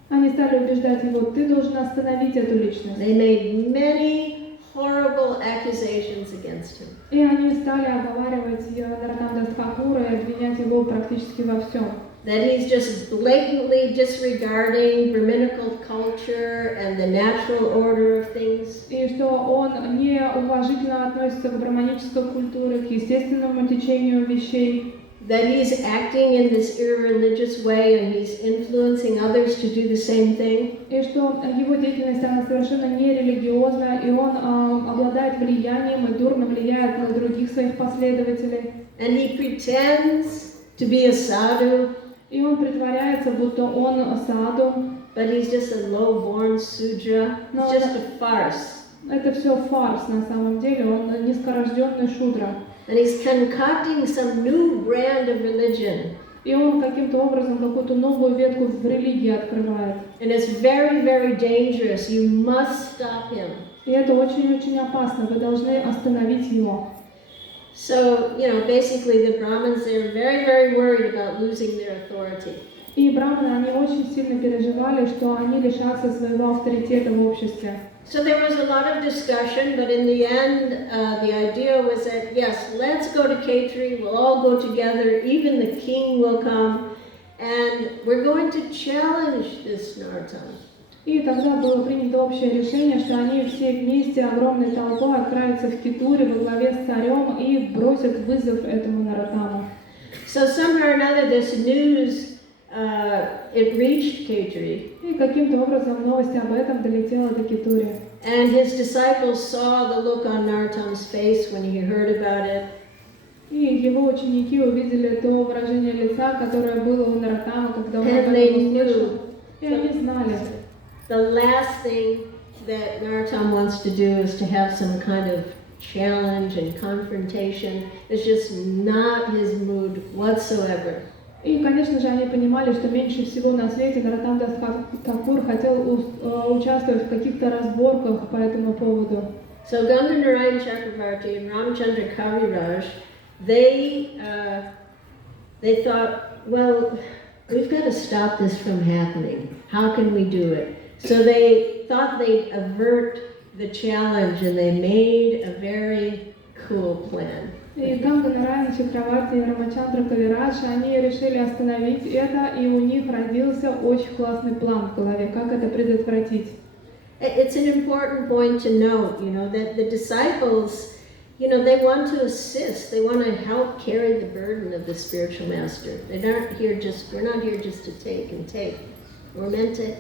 Они стали убеждать его, ты должен остановить эту личность. They made many horrible accusations against him. И они стали оговаривать Нароттам дас Thakura и обвинять его практически во всем. That he's just blatantly disregarding Brahminical culture and the natural order of things. И что он неуважительно относится к браманической культуре, к естественному течению вещей. that he's acting in this irreligious way and he's influencing others to do the same thing. И что его деятельность, она совершенно нерелигиозная, и он обладает влиянием и дурно влияет на других своих последователей. And he pretends to be a sadhu, И он притворяется, будто он саду, but he's just a low-born sudra. It's just a farce. Это все фарс на самом деле, он низкорожденный шудра. And he's concocting some new brand of religion. И он каким-то образом какую-то новую ветку в религии открывает. And it's very, very dangerous. You must stop him. И это очень-очень опасно, вы должны остановить его. So, basically the Brahmins, they're very, very worried about losing their authority. И браманы, они очень сильно переживали, что они лишатся своего авторитета в обществе. So there was a lot of discussion, but in the end, the idea was that, yes, let's go to Khetri, we'll all go together, even the king will come, and we're going to challenge this Narottam. И тогда было принято общее решение, что они все вместе, огромной толпой, отправятся в Кетуре во главе с царем и бросят вызов этому Нароттаму. So somehow or another, this news, it reached Khetri. И каким-то образом новость об этом долетела до Кетури. And his disciples saw the look on Narottam's face when he heard about it. И его ученики увидели то выражение лица, которое было у Нароттама, когда он об And they этом услышал. knew И они знали. the last thing that Narottam wants to do is to have some kind of challenge and confrontation. It's just not his mood whatsoever. И, конечно же, они понимали, что меньше всего на свете Нароттам дас Thakур хотел участвовать в каких-то разборках по этому поводу. So Ganga Narayan Chakravarti and Ramchandra Kaviraj, they thought, well, we've got to stop this from happening. How can we do it? So they thought they'd avert the challenge, and they made a very cool plan. И Ганга Нараян Чакраварти и Рамачандра Кавирадж, они решили остановить это, и у них родился очень классный план в голове, как это предотвратить. It's an important point to note, that the disciples, they want to assist. They want to help carry the burden of the spiritual master. We're not here just to take and take. We're meant to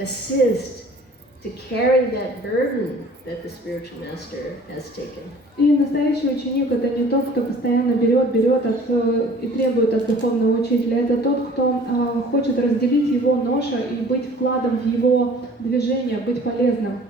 assist, to carry that burden that the spiritual master has taken. И настоящий ученик — это не тот, кто постоянно берет и требует от духовного учителя. Это тот, кто хочет разделить его ноша и быть вкладом в его движение, быть полезным.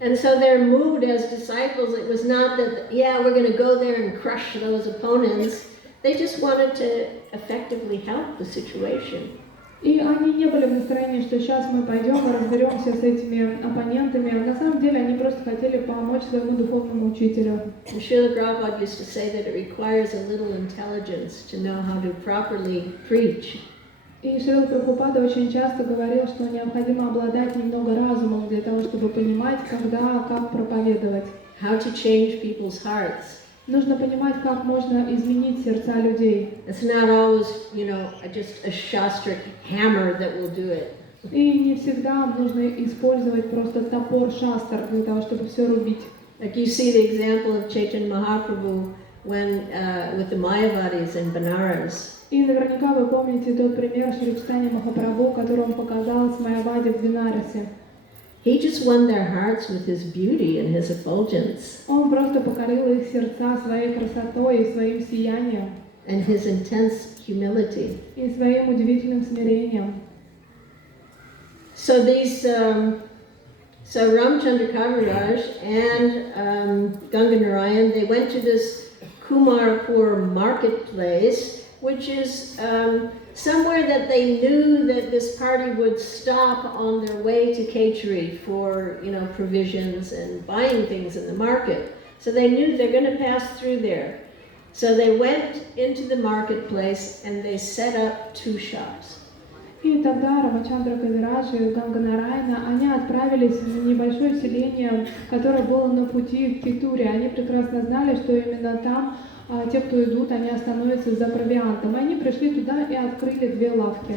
And so their mood as disciples, it was not that, we're going to go there and crush those opponents. They just wanted to effectively help the situation. И они не были в настроении, что сейчас мы пойдем и разберемся с этими оппонентами. На самом деле они просто хотели помочь своему духовному учителю. Srila Prabhupada used to say that it requires a little intelligence to know how to properly preach. И Шрила Прабхупада очень часто говорил, что необходимо обладать немного разумом для того, чтобы понимать, когда, как проповедовать. How to change people's hearts. Нужно понимать, как можно изменить сердца людей. It's not always, just a shastric hammer that will do it. И не всегда нужно использовать просто топор шастр для того, чтобы все рубить. Like you see the example of Chaitanya Mahaprabhu when with the Mayavadis in Benares. И наверняка вы помните тот пример Шри Чайтанья Махапрабху, который он показал с Майявади в Бенарасе. He just won their hearts with his beauty and his effulgence. Он просто покорил их сердца своей красотой и своим сиянием. And his intense humility. И своим удивительным смирением. So Ramchandra Kaviraj and Ganga Narayan, they went to this Kumarpur marketplace, which is somewhere that they knew that this party would stop on their way to Khetri for, provisions and buying things in the market. So they knew they're going to pass through there. So they went into the marketplace and they set up 2 shops. И тогда Рамачандра Кавирадж и Ганга Нараяна, они отправились в небольшое селение, которое было на пути к Кетуре. Они прекрасно знали, что именно там те, кто идут, они остановятся за провиантом. И они пришли туда и открыли 2 лавки.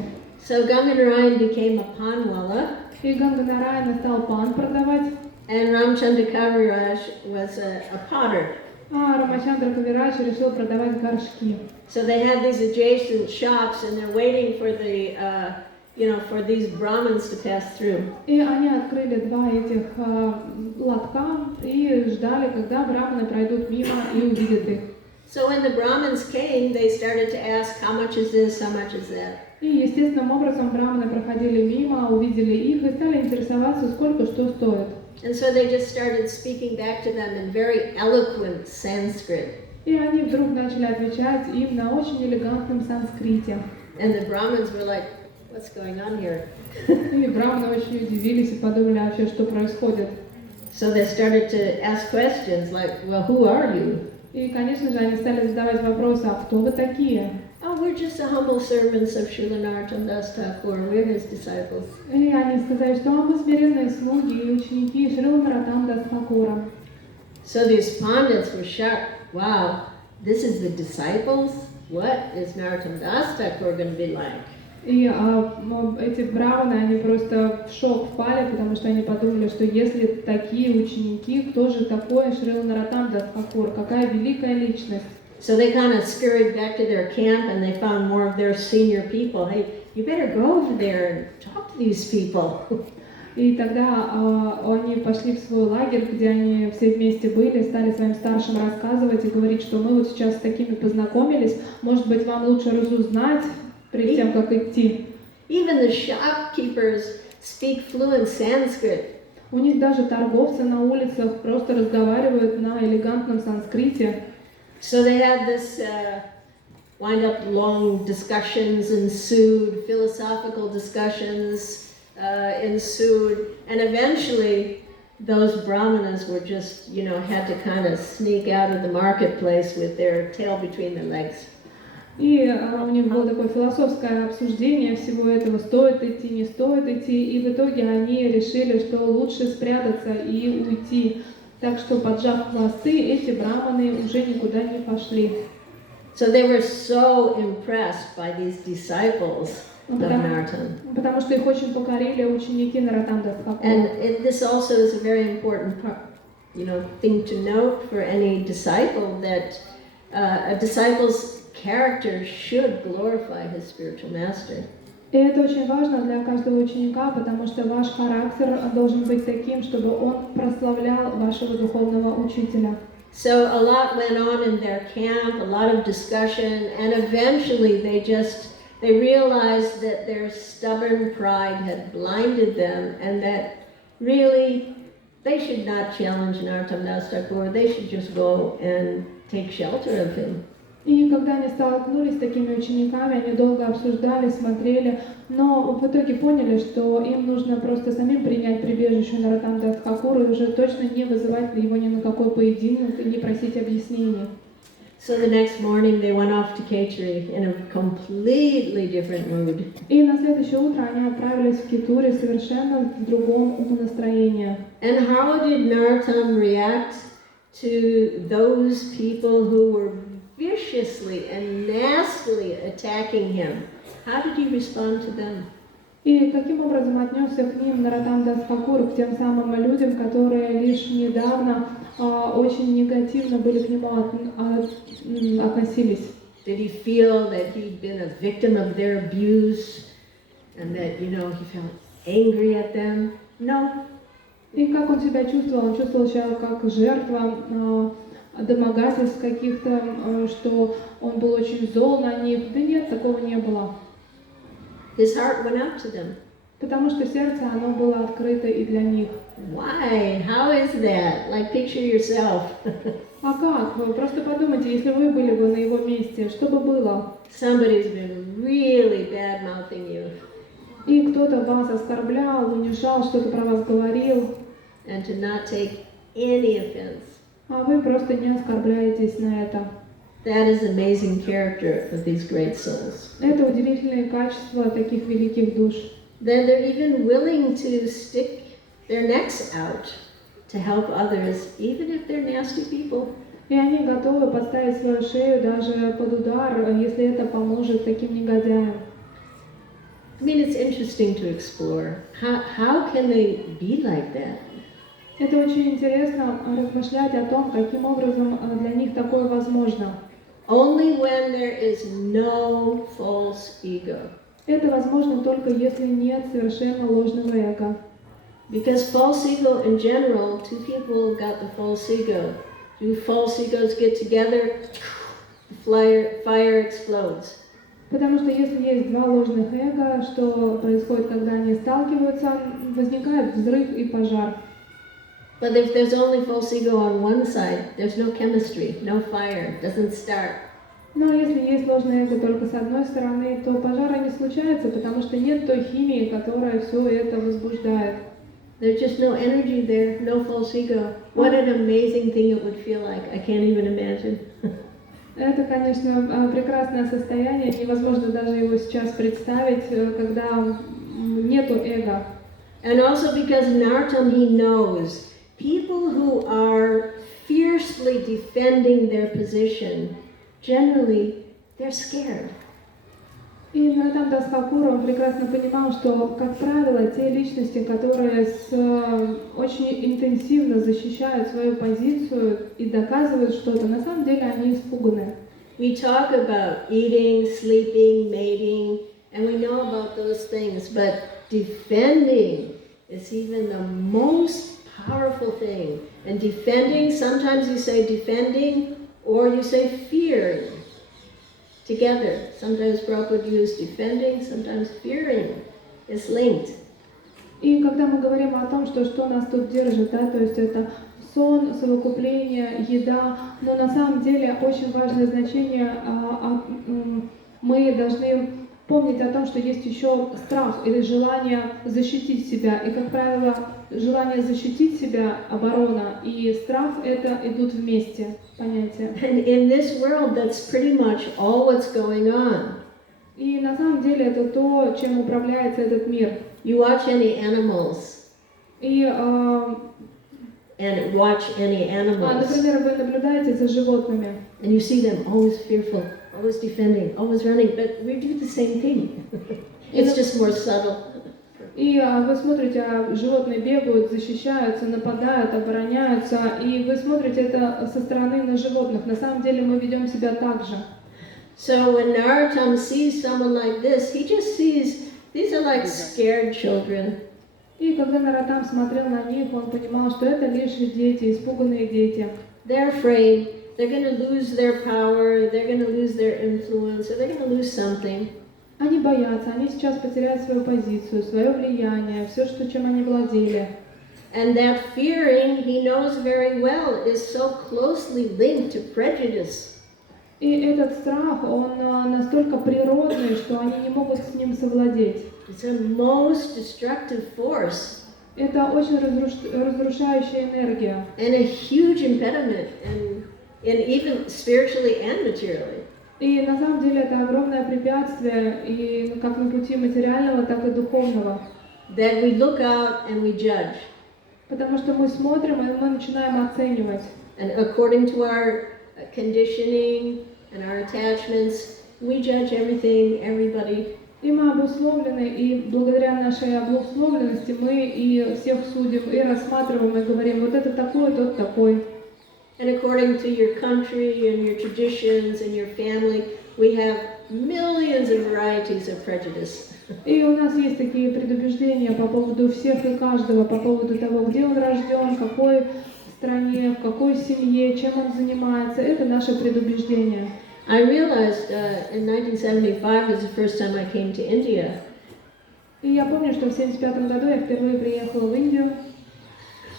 So Ganga Narayan became a panwala. И Ганга Нараяна стал пан продавать. And Ramchandra Kaviraj was a potter. А Рамачандра Кавирадж решил продавать горшки. So they had these adjacent shops, and they're waiting for for these Brahmins to pass through. И они открыли два этих лотка и ждали, когда браманы пройдут мимо и увидят их. So when the Brahmins came, they started to ask, how much is this, how much is that? И естественным образом браманы проходили мимо, увидели их и стали интересоваться, сколько что стоит. And so they just started speaking back to them in very eloquent Sanskrit. И они вдруг начали отвечать им на очень элегантном санскрите. And the Brahmins were like, what's going on here? И браманы очень удивились и подумали вообще, что происходит. So they started to ask questions like, well, who are you? И, конечно же, они стали задавать вопросы, а кто вы такие? Oh, we're just the humble servants of Srila Narottam Das Thakur. We're his disciples. И они сказали, что мы смиренные слуги и ученики Шрила Наротам Дас Тхакура. So these pandits were shocked. Wow, this is the disciples? What is Narottam Das Thakur going to be like? И эти браманы, они просто в шок впали, потому что они подумали, что если такие ученики, кто же такой Шрила Наротам Дас Тхакур, какая великая личность. So they kind of scurried back to their camp, and they found more of their senior people. Hey, you better go over there and talk to these people. И тогда они пошли в свой лагерь, где они все вместе были, стали своим старшим рассказывать и говорить, что мы вот сейчас с такими познакомились, может быть, вам лучше разузнать перед тем, как идти. Even the shopkeepers speak fluent Sanskrit. У них даже торговцы на улицах просто разговаривают на элегантном санскрите. So they had this wind up long discussions ensued, philosophical discussions ensued, and eventually those brahmanas were just, had to kind of sneak out of the marketplace with their tail between their legs. И у них было такое философское обсуждение всего этого, стоит идти, не стоит идти, и в итоге они решили, что лучше спрятаться и уйти. Так что, поджав хвосты, эти браманы уже никуда не пошли. So they were so impressed by these disciples of Narottam. Потому что их очень покорили ученики Наротам Дас Тхакура. And this also is a very important thing to note for any disciple, that a disciple's character should glorify his spiritual master. И это очень важно для каждого ученика, потому что ваш характер должен быть таким, чтобы он прославлял вашего духовного учителя. So a lot went on in their camp, a lot of discussion, and eventually they realized that their stubborn pride had blinded them, and that really they should not challenge Narottam Das Thakur. They should just go and take shelter of him. И когда они столкнулись с такими учениками, они долго обсуждали, смотрели, но в итоге поняли, что им нужно просто самим принять прибежище Наротам Дас Тхакура и уже точно не вызывать его ни на какой поединок и не просить объяснений. So the next morning they went off to Khetri in a completely different mood. И на следующее утро они отправились в Кетури совершенно в другом умонастроении. And how did Narottam react to those people who were viciously and nastily attacking him? How did he respond to them? И каким образом отнесся к ним Наротам Дас Тхакур, к тем самым людям, которые лишь недавно очень негативно были к нему относились? Did he feel that he'd been a victim of their abuse and that, he felt angry at them? No. И как он себя чувствовал? Он чувствовал себя как жертва домогательств каких-то, что он был очень зол на них. Да нет, такого не было. His heart went out to them. Потому что сердце, оно было открыто и для них. Why? How is that? Like, picture yourself. А как? Вы просто подумайте, если вы были бы на его месте, что бы было? Somebody's been really bad-mouthing you. И кто-то вас оскорблял, унижал, что-то про вас говорил. And to not take any offense. А вы просто не оскорбляетесь на это. That is amazing character of these great souls. Это удивительные качества таких великих душ. Then they're even willing to stick their necks out to help others, even if they're nasty people. И они готовы подставить свою шею даже под удар, если это поможет таким негодяям. I mean, it's interesting to explore. How can they be like that? Это очень интересно размышлять о том, каким образом для них такое возможно. Only when there is no false ego. Это возможно только если нет совершенно ложного эго. Because false ego in general, two people got the false ego. Two false egos get together, the fire explodes. Потому что если есть два ложных эго, что происходит, когда они сталкиваются, возникает взрыв и пожар. But if there's only false ego on one side, there's no chemistry, no fire, doesn't start. Но если есть ложное эго только с одной стороны, то пожара не случается, потому что нет той химии, которая все это возбуждает. There's just no energy there, no false ego. What an amazing thing it would feel like. I can't even imagine. Это, конечно, прекрасное состояние, невозможно даже его сейчас представить, когда нету эго. And also because Nartam, he knows people who are fiercely defending their position, generally, they're scared. И Натам Дас Такур, он прекрасно понимал, что, как правило, те личности, которые очень интенсивно защищают свою позицию и доказывают что-то, на самом деле они испуганы. We talk about eating, sleeping, mating, and we know about those things, but defending is even the most powerful thing. And defending, sometimes you say defending, or you say fearing. Together. Sometimes Prabhupada used defending, sometimes fearing. It's linked. И когда мы говорим о том, что нас тут держит, да, то есть это сон, совокупление, еда, но на самом деле очень важное значение, мы должны помнить о том, что есть еще страх или желание защитить себя. И, как правило, желание защитить себя, оборона и страх это идут вместе понятия. And in this world, that's pretty much all what's going on. И на самом деле это то, чем управляется этот мир. You watch any animals. И, and watch any animals. Например, вы наблюдаете за животными. And you see them always fearful, always defending, always running, but we do the same thing. It's just more subtle. И вы смотрите, животные бегают, защищаются, нападают, обороняются, и вы смотрите это со стороны на животных. На самом деле мы ведем себя так же. So when Narottam sees someone like this, he just sees these are like scared children. И когда Наротам смотрел на них, он понимал, что это лишь дети, испуганные дети. They're afraid. They're going to lose their power. They're going to lose their influence. Or they're going to lose something. Они боятся, они сейчас потеряют свою позицию, свое влияние, все, чем они владели. And that fearing, he knows very well, is so closely linked to prejudice. И этот страх, он настолько природный, что они не могут с ним совладеть. It's a most destructive force. Это очень разрушающая энергия. And a huge impediment, and even spiritually and materially. И на самом деле это огромное препятствие, и как на пути материального, так и духовного. That we look out and we judge. Потому что мы смотрим, и мы начинаем оценивать. And according to our conditioning and our attachments, we judge everything, everybody. И мы обусловлены, и благодаря нашей обусловленности мы и всех судим, и рассматриваем, и говорим, вот это такой, тот такой. And according to your country and your traditions and your family, we have millions of varieties of prejudice. И у нас есть такие предубеждения по поводу всех и каждого, по поводу того, где он рожден, в какой стране, в какой семье, чем он занимается. Это наше предубеждение. I realized in 1975 was the first time I came to India. И я помню, что в 1975 году я впервые приехала в Индию.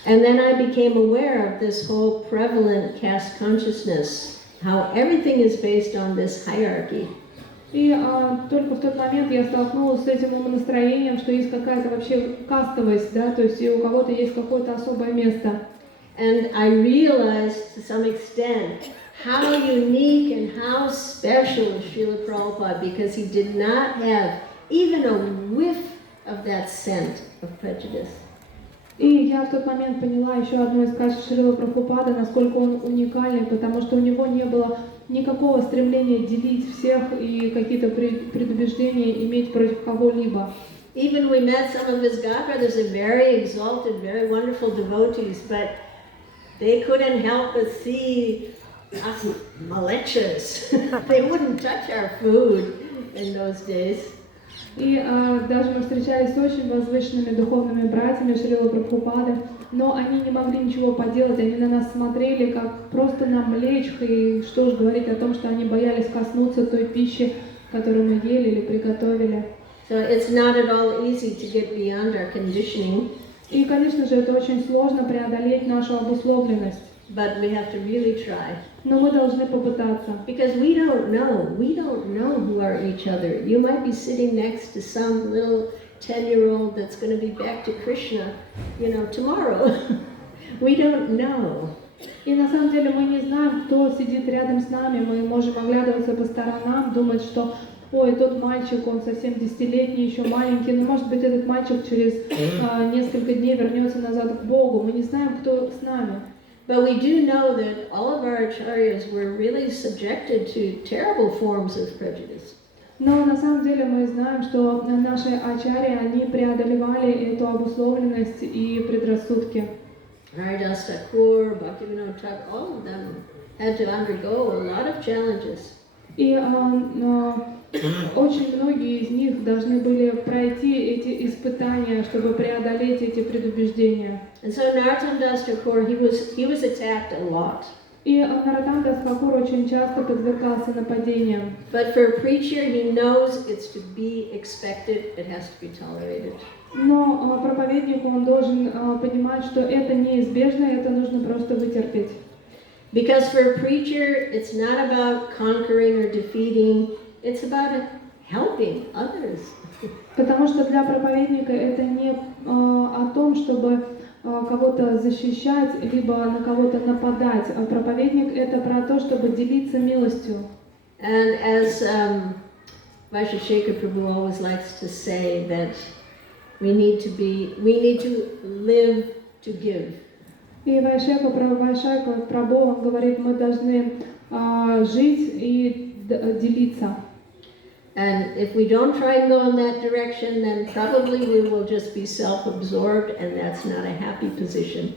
And then I became aware of this whole prevalent caste consciousness, how everything is based on this hierarchy. И только в тот момент я столкнулась с этим умонастроением, что есть какая-то вообще кастовость, да, то есть и у кого-то есть какое-то особое место. And I realized to some extent how unique and how special is Srila Prabhupada, because he did not have even a whiff of that scent of prejudice. И я в тот момент поняла еще одно из качеств Шрилы Прабхупады, насколько он уникальный, потому что у него не было никакого стремления делить всех и какие-то предубеждения иметь против кого-либо. even we met some of his godbrothers, they're very exalted, very wonderful devotees, but they couldn't help but see us malechas. They wouldn't touch our food in those days. И даже мы встречались с очень возвышенными духовными братьями Шрилы Прабхупады, но они не могли ничего поделать, они на нас смотрели как просто на млечх, и что же говорить о том, что они боялись коснуться той пищи, которую мы ели или приготовили. So it's not at all easy to get beyond our conditioning. И, конечно же, это очень сложно преодолеть нашу обусловленность. But we have to really try. Но мы должны попытаться. Because we don't know who are each other. You might be sitting next to some little 10-year-old that's going to be back to Krishna, tomorrow. We don't know. И на самом деле мы не знаем, кто сидит рядом с нами. Мы можем оглядываться по сторонам, думать, что ой, тот мальчик, он совсем 10-летний, еще маленький, но может быть этот мальчик через несколько дней вернется назад к Богу. Мы не знаем, кто с нами. But we do know that all of our acharyas were really subjected to terrible forms of prejudice. Но на самом деле мы знаем, что наши ачарьи, они преодолевали эту обусловленность и предрассудки. Haridas Thakur, Bhaktivinoda Thakur, all of them had to undergo a lot of challenges. И очень многие из них должны были пройти эти испытания, чтобы преодолеть эти предубеждения. And so Narottam Das Thakur, he was attacked a lot. И Нароттам Дас Тхакур очень часто подвергался нападениям. But for a preacher, he knows it's to be expected, it has to be tolerated. Но проповеднику он должен понимать, что это неизбежно, это нужно просто вытерпеть. Because for a preacher, it's not about conquering or defeating, it's about helping others. Потому что для проповедника это не о том, чтобы кого-то защищать, либо на кого-то нападать. А проповедник это про то, чтобы делиться милостью. And as Vaijayanti Prabhu always likes to say that we need to live to give. И Вайшека Прабhu, он говорит, мы должны жить и делиться. And if we don't try and go in that direction, then probably we will just be self-absorbed, and that's not a happy position.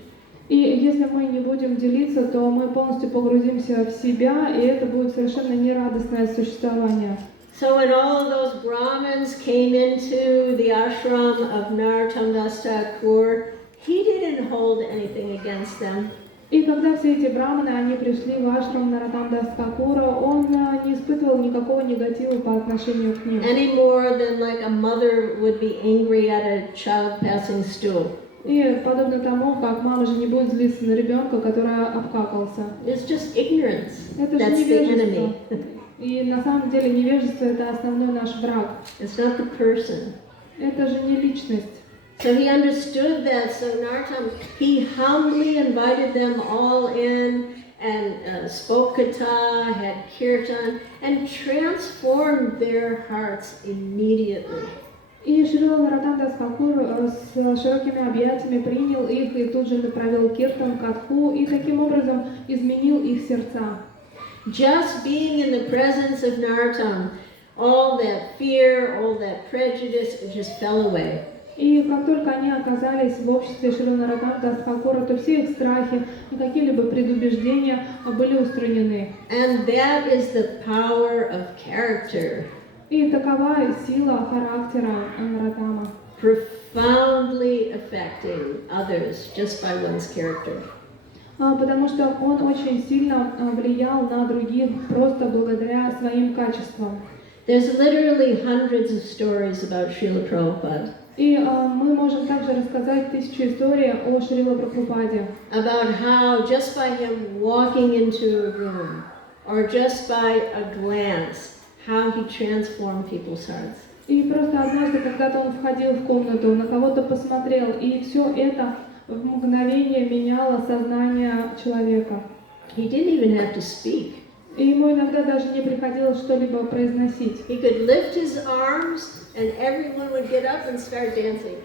И если мы не будем делиться, то мы полностью погрузимся в себя, и это будет совершенно нерадостное существование. So when all of those Brahmins came into the ashram of Narottam Das Thakur, he didn't hold anything against them. И когда все эти браманы, они пришли в ашрам Нароттам Дас Тхакура, он не испытывал никакого негатива по отношению к ним. Any more than like a mother would be angry at a child passing stool. И подобно тому, как мама же не будет злиться на ребенка, который обкакался. It's just ignorance. Это же That's the невежество. enemy. И на самом деле невежество это основной наш враг. It's not the person. Это же не личность. So he understood that. So Narottam, he humbly invited them all in and spoke katha, had kirtan, and transformed their hearts immediately. И Шрила Нароттам Дас Тхакур с широкими объятиями принял их и тут же направил киртан, катху и таким образом изменил их сердца. Just being in the presence of Narottam, all that fear, all that prejudice, it just fell away. И как только они оказались в обществе Шрилы Нароттам Дас Тхакура, то все их страхи и какие-либо предубеждения были устранены. And that is the power of character. И такова сила характера Нароттама. Profoundly affecting others just by one's character. Потому что он очень сильно влиял на других просто благодаря своим качествам. There's literally hundreds of stories about Srila Prabhupada. И мы можем также рассказать 1000 историй о Шрила Прабхупаде. About how just by him walking into a room or just by a glance, how he transformed people's hearts. И просто однажды, когда-то он входил в комнату, на кого-то посмотрел, и все это в мгновение меняло сознание человека. He didn't even have to speak. И ему иногда даже не приходилось что-либо произносить. He could lift his arms and everyone would get up and start dancing.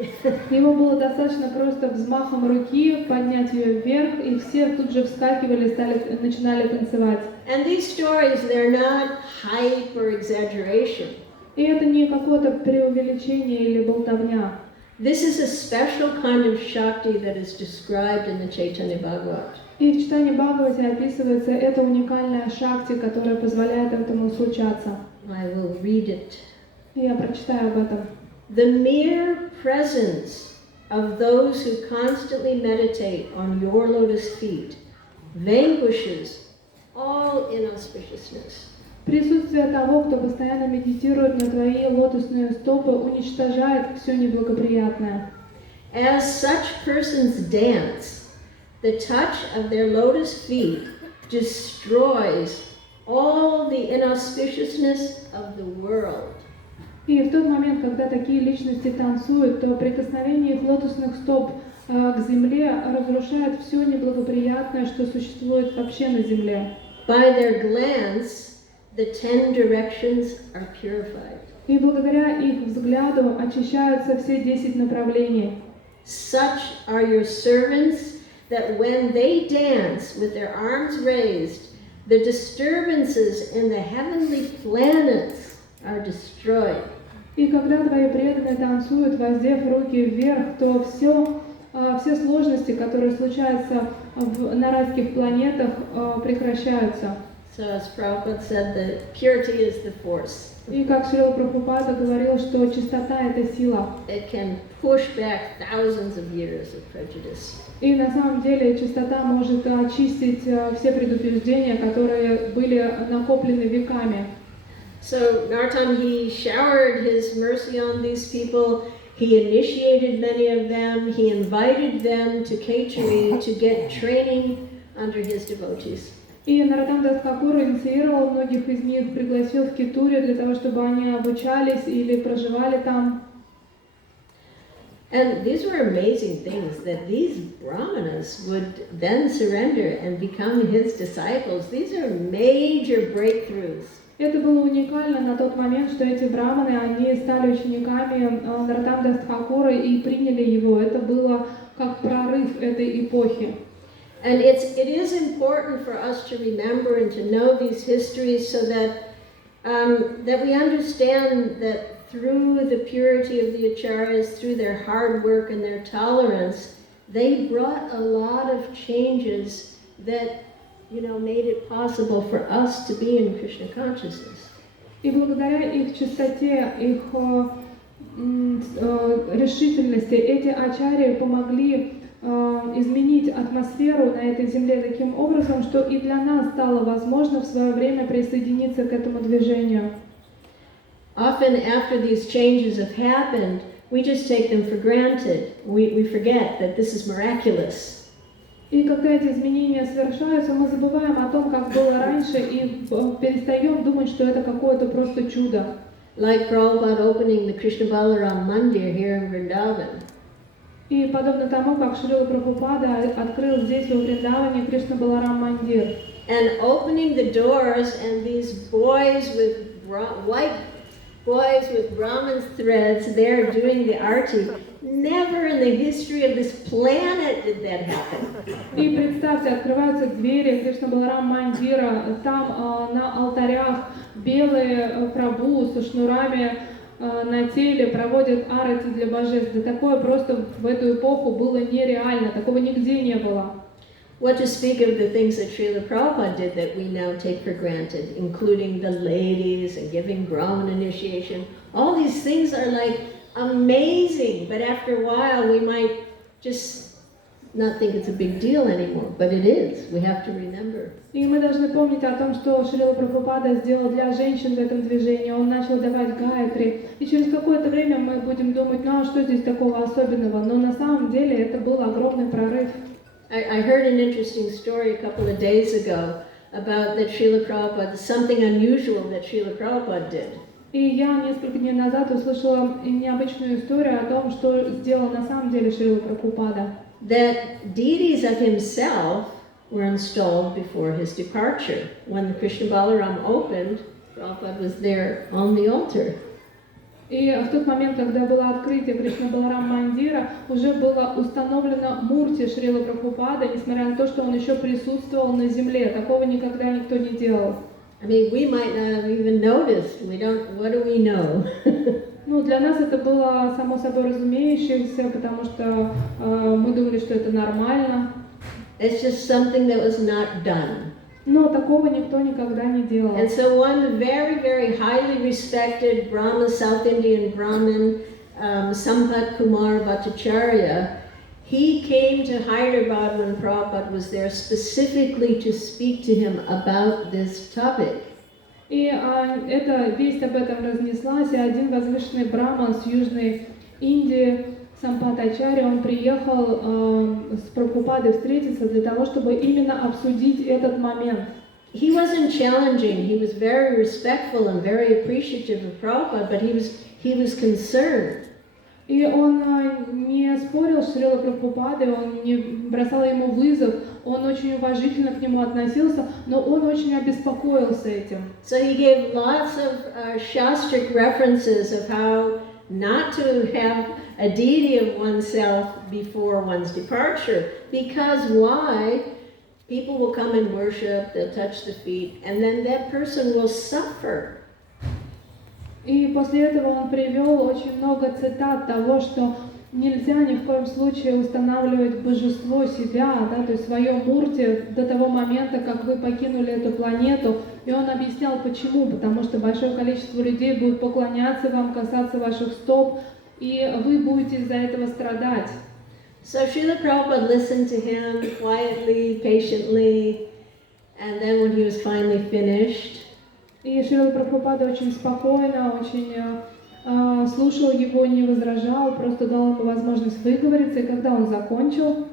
Ему было достаточно просто взмахом руки поднять ее вверх, и все тут же вскакивали, начинали танцевать. And these stories, they're not hype or exaggeration. И это не какое-то преувеличение или болтовня. This is a special kind of Shakti that is described in the Chaitanya Bhagavat. И в читании Бхагавати описывается эта уникальная шакти, которая позволяет этому случаться. I will read it. И я прочитаю об этом. The mere presence of those who constantly meditate on your lotus feet vanquishes all inauspiciousness. Присутствие того, кто постоянно медитирует на твои лотосные стопы, уничтожает все неблагоприятное. As such persons dance, the touch of their lotus feet destroys all the inauspiciousness of the world. И в тот момент, когда такие личности танцуют, то прикосновение их лотосных стоп к земле разрушает все неблагоприятное, что существует вообще на земле. By their glance, the 10 directions are purified. И благодаря их взгляду очищаются все 10 направлений. Such are your servants that when they dance with their arms raised, the disturbances in the heavenly planets are destroyed. И когда твои преданные танцуют, воздев руки вверх, то все сложности, которые случаются на райских планетах, прекращаются. So as Prabhupada said, the purity is the force. И как Шрила Прабхупада говорил, что чистота — это сила. It can push back thousands of years of prejudice. И на самом деле чистота может очистить все предубеждения, которые были накоплены веками. So Narottam, he showered his mercy on these people. He initiated many of them. He invited them to Khetri to get training under his devotees. И Нароттам Дас Thakura инициировал многих из них, пригласил в Кетуре для того, чтобы они обучались или проживали там. And these were amazing things, that these brahmanas would then surrender and become his disciples. These are major breakthroughs. Это было уникально на тот момент, что эти браманы, они стали учениками Нароттам Дас Thakura и приняли его. Это было как прорыв этой эпохи. And it is important for us to remember and to know these histories so that we understand that through the purity of the acharyas, through their hard work and their tolerance, they brought a lot of changes that, made it possible for us to be in Krishna consciousness. И благодаря их чистоте, их решительности, эти ачарьи помогли изменить атмосферу на этой земле таким образом, что и для нас стало возможно в свое время присоединиться к этому движению. Often after these changes have happened, we just take them for granted. We forget that this is miraculous. И когда эти изменения совершаются, мы забываем о том, как было раньше, и перестаем думать, что это какое-то просто чудо. Like Prabhupada opening the Krishna Balaram Mandir here in Vrindavan. И подобно тому, как Шрила Прабхупада открыл здесь, во Вриндаване, Кришна Баларам Мандир. And opening the doors, and these white boys with Brahman's threads there doing the arti. Never in the history of this planet did that happen. И представьте, открываются двери Кришна Баларам Мандира, там на алтарях белые прабху со шнурами на теле проводят арати для божеств. Да такое просто в эту эпоху было нереально, такого нигде не было. What to speak of the things that Srila Prabhupada did that we now take for granted, including the ladies and giving Brahman initiation. All these things are like amazing, but after a while we might just not think it's a big deal anymore, but it is. We have to remember. И мы должны помнить о том, что Шрила Прабхупада сделал для женщин в этом движении. Он начал давать гайатри. И через какое-то время мы будем думать, ну а что здесь такого особенного? Но на самом деле это был огромный прорыв. I heard an interesting story a couple of days ago about that Srila Prabhupada, something unusual that Srila Prabhupada did. И я несколько дней назад услышала необычную историю о том, что сделал на самом деле Шрила Прабхупада. That deities of himself were installed before his departure. When the Krishna Balaram opened, Prabhupada was there on the altar. И в тот момент, когда было открытие Кришна Баларам Мандира, уже было установлено мурти Шрила Прабхупада, несмотря на то, что он еще присутствовал на земле. Такого никогда никто не делал. I mean, we might not have even noticed. What do we know? Ну, для нас это было само собой разумеющееся, потому что мы думали, что это нормально. It's just something that was not done. Но такого никто никогда не делал. And so one very, very highly respected Brahmin, South Indian Brahmin, Sampath Kumar Bhattacharya, he came to Hyderabad when Prabhupada was there specifically to speak to him about this topic. И эта весть об этом разнеслась, и один возвышенный браман с Южной Индии, Сампат Ачарья, он приехал с Прабхупадой встретиться для того, чтобы именно обсудить этот момент. He wasn't challenging, he was very respectful and very appreciative of Prabhupada, but he was concerned. И он не спорил с Шрилой Прабхупадой, он не бросал ему вызов, он очень уважительно к нему относился, но он очень обеспокоился этим. So he gave lots of shastric references of how not to have a deity of oneself before one's departure, because why? People will come and worship, they'll touch the feet, and then that person will suffer. И после этого он привел очень много цитат того, что нельзя ни в коем случае устанавливать божество себя, да, то есть свое мурти до того момента, как вы покинули эту планету. И он объяснял почему, потому что большое количество людей будет поклоняться вам, касаться ваших стоп, и вы будете из-за этого страдать. So Srila Prabhupada listened to him quietly, patiently, and then when he was finally finished, И Шрила Прабхупада очень спокойно, очень слушал его, не возражал, просто дал ему возможность выговориться. И когда он закончил,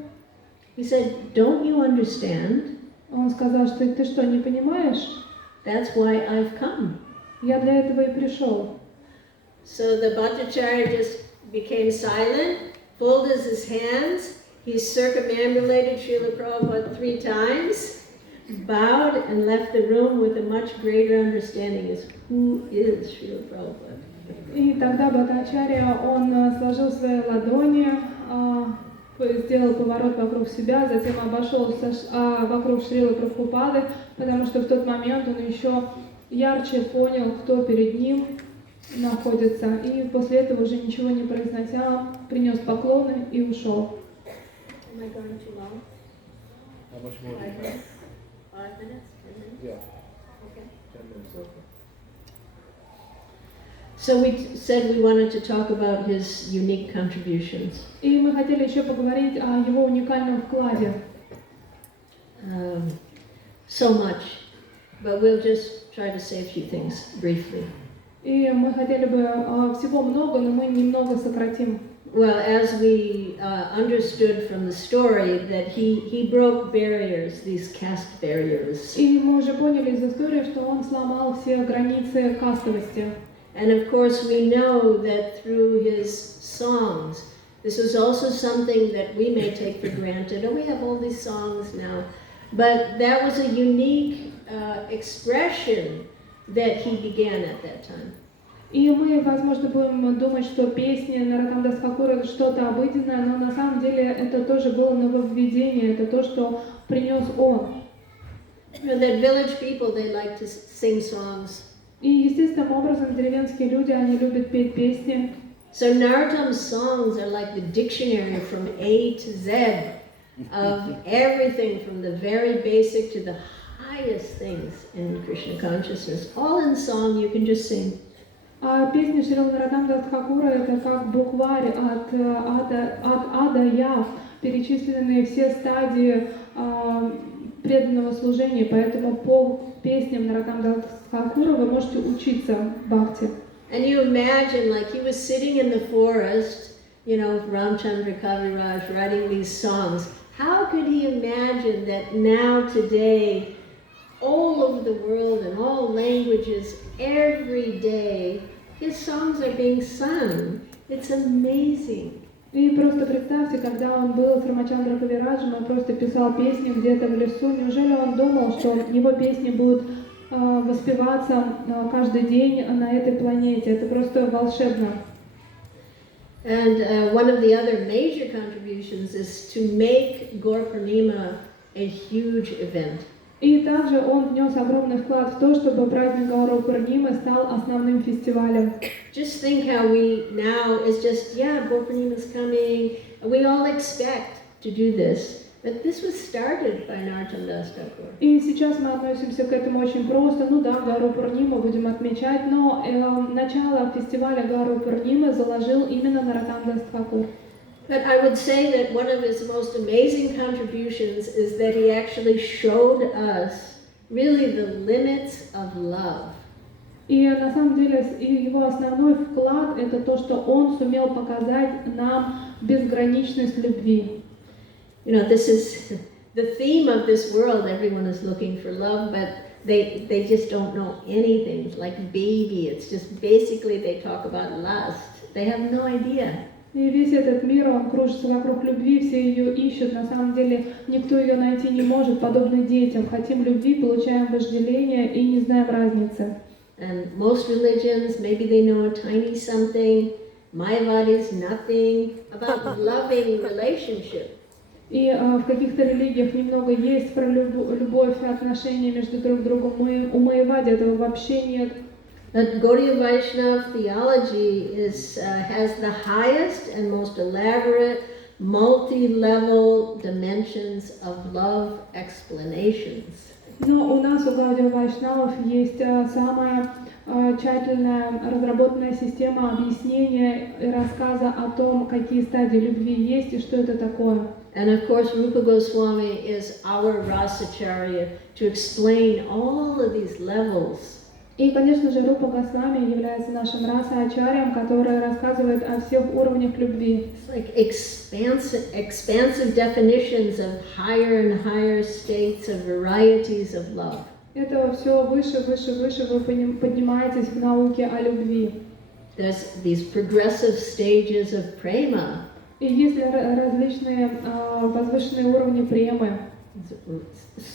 he said, "Don't you understand? он сказал, что ты что, не понимаешь? That's why I've come." Я для этого и пришел. So the Bhattacharya just became silent, folded his hands, he circumambulated Srila Prabhupada 3 times, bowed and left the room with a much greater understanding as who is Srila Prabhupada. И тогда Бхаттачарья, он сложил свои ладони, сделал поворот вокруг себя, затем обошел вокруг Шрилы Прабхупады, потому что в тот момент он еще ярче понял, кто перед ним находится. И после этого уже ничего не произнося, принес поклоны и ушел. Am I going too long? How much more? 5 minutes? 5 minutes? 10 minutes? Yeah, Okay. 10 minutes. Okay. So we said we wanted to talk about his unique contributions. И мы хотели еще поговорить о его уникальном вкладе. So much, but we'll just try to say a few things briefly. И мы хотели бы всего много, но мы немного сократим. Well, as we understood from the story, that he broke barriers, these caste barriers. И мы уже поняли из истории, что он сломал все границы кастовости. And of course, we know that through his songs, this was also something that we may take for granted. Oh, we have all these songs now. But that was a unique expression that he began at that time. И мы, возможно, будем думать, что песни Нароттам Дас-Тхакура это что-то обыденное, но на самом деле это тоже было нововведение, это то, что принес он. You know, that village people, they like to sing songs. И естественным образом деревенские люди, они любят петь песни. So Narottam's songs are like the dictionary from A to Z of everything from the very basic to the highest things in Krishna consciousness. All in song, you can just sing. А песни Шрилы Нароттам Дас-Тхакура это как букварь от ада я, перечисленные все стадии преданного служения, поэтому по песням Нароттам Дас-Тхакура вы можете учиться бхакти. And you imagine, like he was sitting in the forest, you know, Ramchandra Kaviraj writing these songs. How could he imagine that now, today, all over the world in all languages, every day, his songs are being sung? It's amazing. И просто представьте, когда он был с Рамачандра Кавираджем, он просто писал песни где-то в лесу. Неужели он думал, что его песни будут воспеваться каждый день на этой планете? Это просто волшебно. And one of the other major contributions is to make Gaur Purnima a huge event. И также он внес огромный вклад в то, чтобы праздник Гауру Пурнимы стал основным фестивалем. Just think how we now is just, yeah, Gaur is coming, and we all expect to do this. But this was started by Narottam Das Thakur. И сейчас мы относимся к этому очень просто. Ну да, Гару Пурниму будем отмечать, но начало фестиваля Гару Пурнимы заложил именно Нароттам Дас Тхакур. But I would say that one of his most amazing contributions is that he actually showed us really the limits of love. И на самом деле его основной вклад это то, что он сумел показать нам безграничность любви. You know, this is the theme of this world. Everyone is looking for love, but they just don't know anything. It's like baby. It's just basically they talk about lust. They have no idea. И весь этот мир, он кружится вокруг любви, все ее ищут, на самом деле никто ее найти не может, подобно детям. Хотим любви, получаем вожделение и не знаем разницы. And most religions, maybe they know a tiny something. Mayavadi's nothing about loving relationship. И в каких-то религиях немного есть про любовь и отношения между друг другом. У Майявади этого вообще нет. That Gaudiya Vaishnava theology has the highest and most elaborate, multi-level dimensions of love explanations. Но у нас, у Гаудия Вайшнавов, есть самая тщательная разработанная система объяснения и рассказа о том, какие стадии любви есть и что это такое. And of course, Rupa Goswami is our Rasacharya to explain all of these levels. И, конечно же, Рупа Госвами является нашим раса-ачарьем, который рассказывает о всех уровнях любви. It's like expansive definitions of higher and higher states of varieties of love. Это все выше, выше, выше вы поднимаетесь в науке о любви. There's these progressive stages of prema. И есть различные возвышенные уровни премы.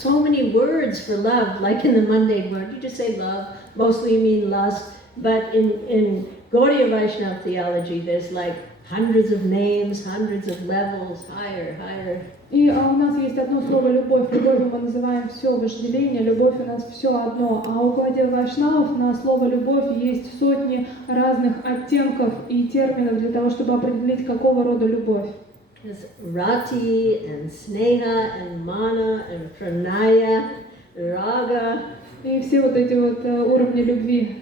So many words for love, like in the mundane world. You just say love, mostly you mean lust. But in Gaudiya Vaishnava theology, there's like hundreds of names, hundreds of levels, higher, higher. И у нас есть одно слово «любовь». Любовью мы называем все вожделение, любовь у нас все одно. А у Гаудия Вайшнавов на слово «любовь» есть сотни разных оттенков и терминов для того, чтобы определить, какого рода любовь. There's rati and sneha and mana and pranaya, raga. И все вот эти вот уровни любви.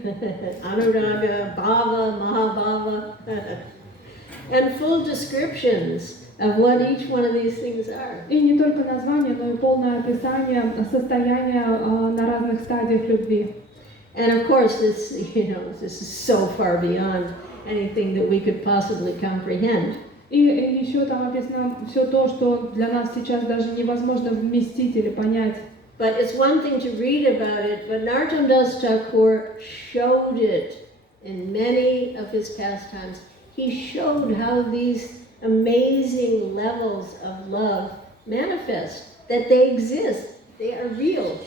Anuraga, bhava, mahabhava. And full descriptions of what each one of these things are. И не только название, но и полное описание состояния на разных стадиях любви. And of course, this is so far beyond anything that we could possibly comprehend. И еще там описано все то, что для нас сейчас даже невозможно вместить или понять. But it's one thing to read about it, but Narottam Das Thakur showed it in many of his pastimes. He showed how these amazing levels of love manifest, that they exist, they are real.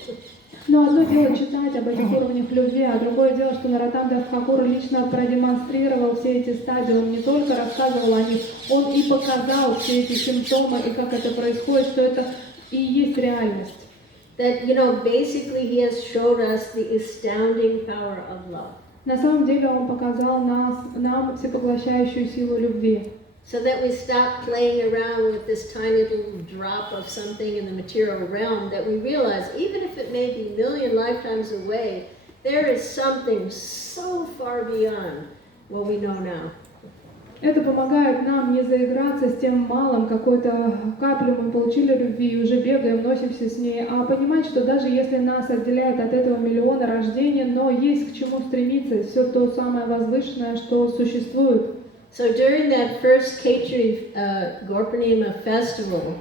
Но одно дело читать об этих уровнях любви, а другое дело, что Нароттам Дас Тхакур лично продемонстрировал все эти стадии. Он не только рассказывал о них, он и показал все эти симптомы и как это происходит, что это и есть реальность. That, basically he has showed us the astounding power of love. На самом деле он показал нам всепоглощающую силу любви. So that we stop playing around with this tiny little drop of something in the material realm, that we realize, even if it may be a million lifetimes away, there is something so far beyond what we know now. Это помогает нам не заиграться с тем малым, какой-то каплю мы получили любви и уже бегаем, носимся с ней, а понимать, что даже если нас отделяет от этого миллиона рождений, но есть к чему стремиться, все то самое возвышенное, что существует. So during that first Khetri Gaur festival,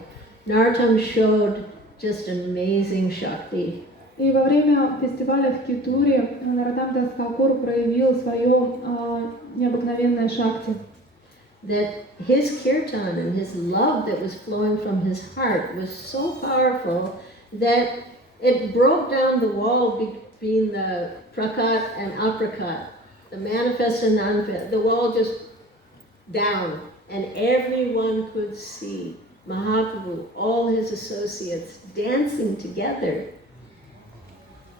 Narottam showed just amazing Shakti. И во время фестиваля в Китуре Нароттам Дас Тхакур проявил свое необыкновенное шакти. That his kirtan and his love that was flowing from his heart was so powerful that it broke down the wall between the prakat and aprakat, the manifest and non-manifest. The wall just down, and everyone could see Mahaprabhu, all his associates dancing together.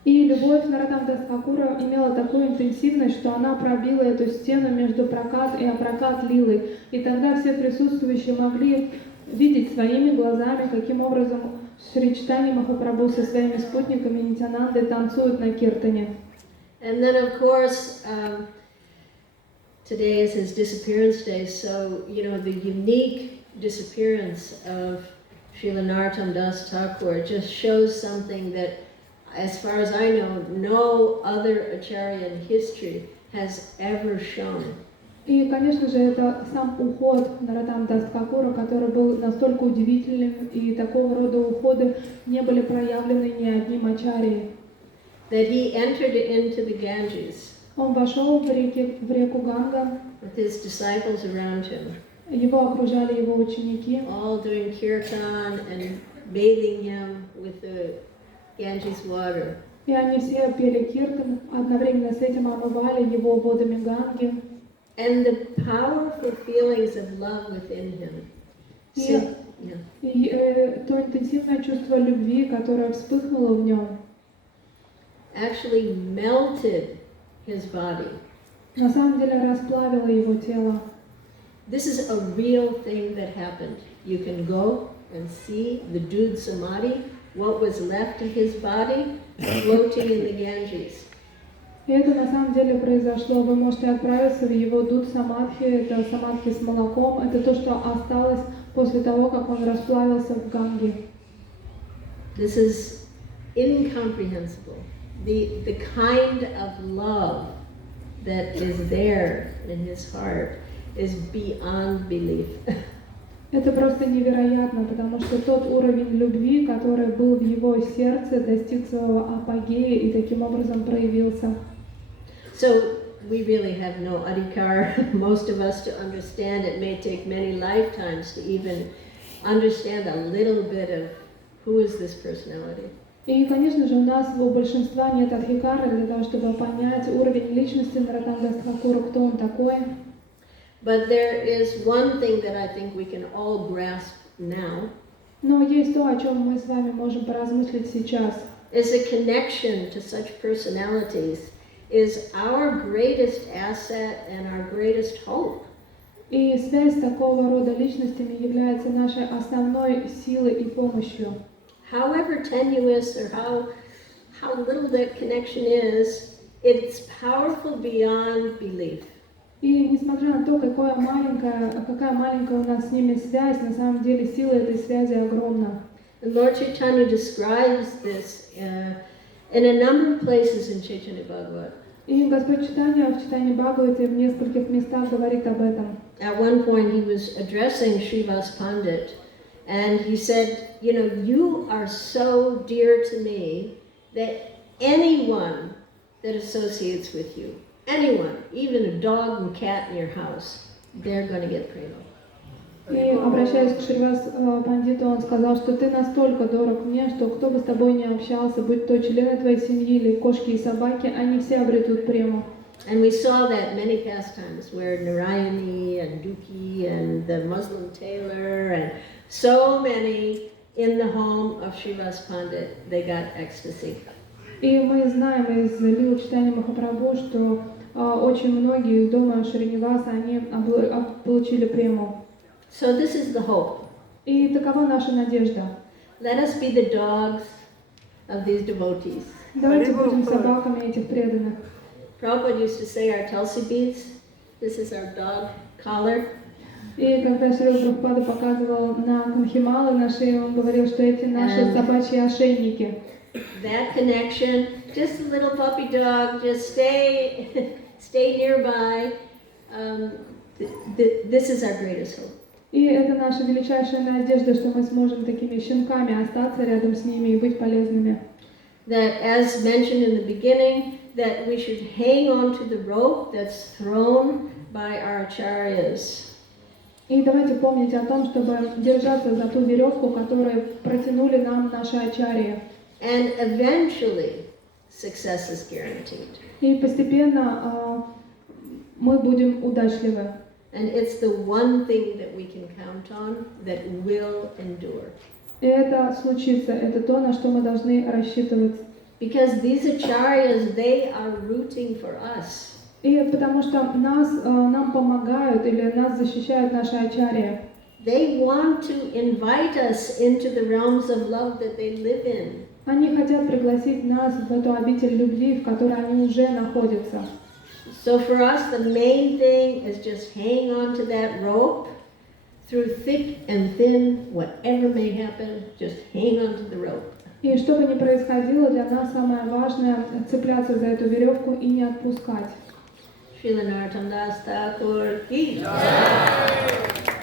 И любовь Наратам-дас Такура имела такую интенсивность, что она пробила эту стену между пракат и апрокат лилы. И тогда все присутствующие могли видеть своими глазами, каким образом Шри Чайтанья Махапрабху со своими спутниками Нитянанды танцуют на киртане. And then, of course, today is his disappearance day, so, the unique disappearance of Srila Narottam Das Thakur just shows something that, as far as I know, no other acharya in history has ever shown. И, конечно же, это сам уход Наратам-дас Тхакура, который был настолько удивительным, и такого рода уходы не были проявлены ни одним ачарьей. That he entered into the Ganges Он вошел в реку Ганга, with his disciples around him, его окружали его ученики, all doing kirtan and bathing him with the Ganges water. и они все пели киртан, одновременно с этим омывали его водами Ганги. And the powerful feelings of love within him. И, то интенсивное чувство любви, которое вспыхнуло в нем, Actually melted his body. на самом деле расплавило его тело. This is a real thing that happened. You can go and see the Dud Samadhi, what was left of his body, floating in the Ganges. И это на самом деле произошло. Вы можете отправиться в его дуд самадхи, это самадхи с молоком, это то, что осталось после того, как он расплавился в Ганге. This is incomprehensible. The kind of love that is there in his heart is beyond belief. Это просто невероятно, потому что тот уровень любви, который был в его сердце, достиг своего апогея и таким образом проявился. So we really have no adhikar, most of us, to understand. It may take many lifetimes to even understand a little bit of who is this personality. И, конечно же, у нас у большинства нет адхикара для того, чтобы понять уровень личности Наратам-дас Тхакура, кто он такой. But there is one thing that I think we can all grasp now. Но есть то, о чем мы с вами можем поразмыслить сейчас. Is a connection to such personalities is our greatest asset and our greatest hope. И связь с такого рода личностями является нашей основной силой и помощью. However tenuous or how little that connection is, it's powerful beyond belief. И несмотря на то, какая маленькая у нас с ними связь, на самом деле сила этой связи огромна. And Lord Chaitanya describes this in a number of places in Chaitanya Bhagavad. И Господь Чайтанья в Чайтанье Бхагавате в нескольких местах говорит об этом. At one point he was addressing Srivas Pandit, and he said, you are so dear to me that anyone that associates with you, anyone, even a dog and cat in your house, they're going to get prema. И обращаясь к Шривас Пандиту, он сказал, что ты настолько дорог мне, что кто бы с тобой ни общался, будь то члены твоей семьи или кошки и собаки, они все обретут прему. And we saw that many pastimes where Narayani and Duki and the Muslim tailor and so many in the home of Srivas Pandit, they got ecstasy. И мы знаем из Лил Чайтаньи Махапрабху, что очень многие из дома Шриниваса, они получили прему. So this is the hope. И такова наша надежда. Let us be the dogs of these devotees. Давайте будем собаками этих преданных. Prabhupada used to say our Tulsi beads, this is our dog collar. И когда Шрила Прабхупада показывал на Канхималы на шее, он говорил, что эти наши собачьи ошейники. That connection, just a little puppy dog, just stay nearby. This is our greatest hope. И это наша величайшая надежда, что мы сможем такими щенками остаться рядом с ними и быть полезными. That, as mentioned in the beginning, that we should hang on to the rope that's thrown by our acharyas. И давайте помнить о том, чтобы держаться за ту веревку, которую протянули нам наши ачарьи. And eventually, success is guaranteed. И постепенно мы будем удачливы. And it's the one thing that we can count on that will endure. И это случится, это то, на что мы должны рассчитывать. Because these acharyas, they are rooting for us. И потому что нам помогают или нас защищают наши ачарьи. They want to invite us into the realms of love that they live in. Они хотят пригласить нас в эту обитель любви, в которой они уже находятся. So for us, the main thing is just hang on to that rope through thick and thin, whatever may happen, just hang on to the rope. И что бы ни происходило, для нас самое важное цепляться за эту веревку и не отпускать. Srila Narottam Das Thakur ki jai.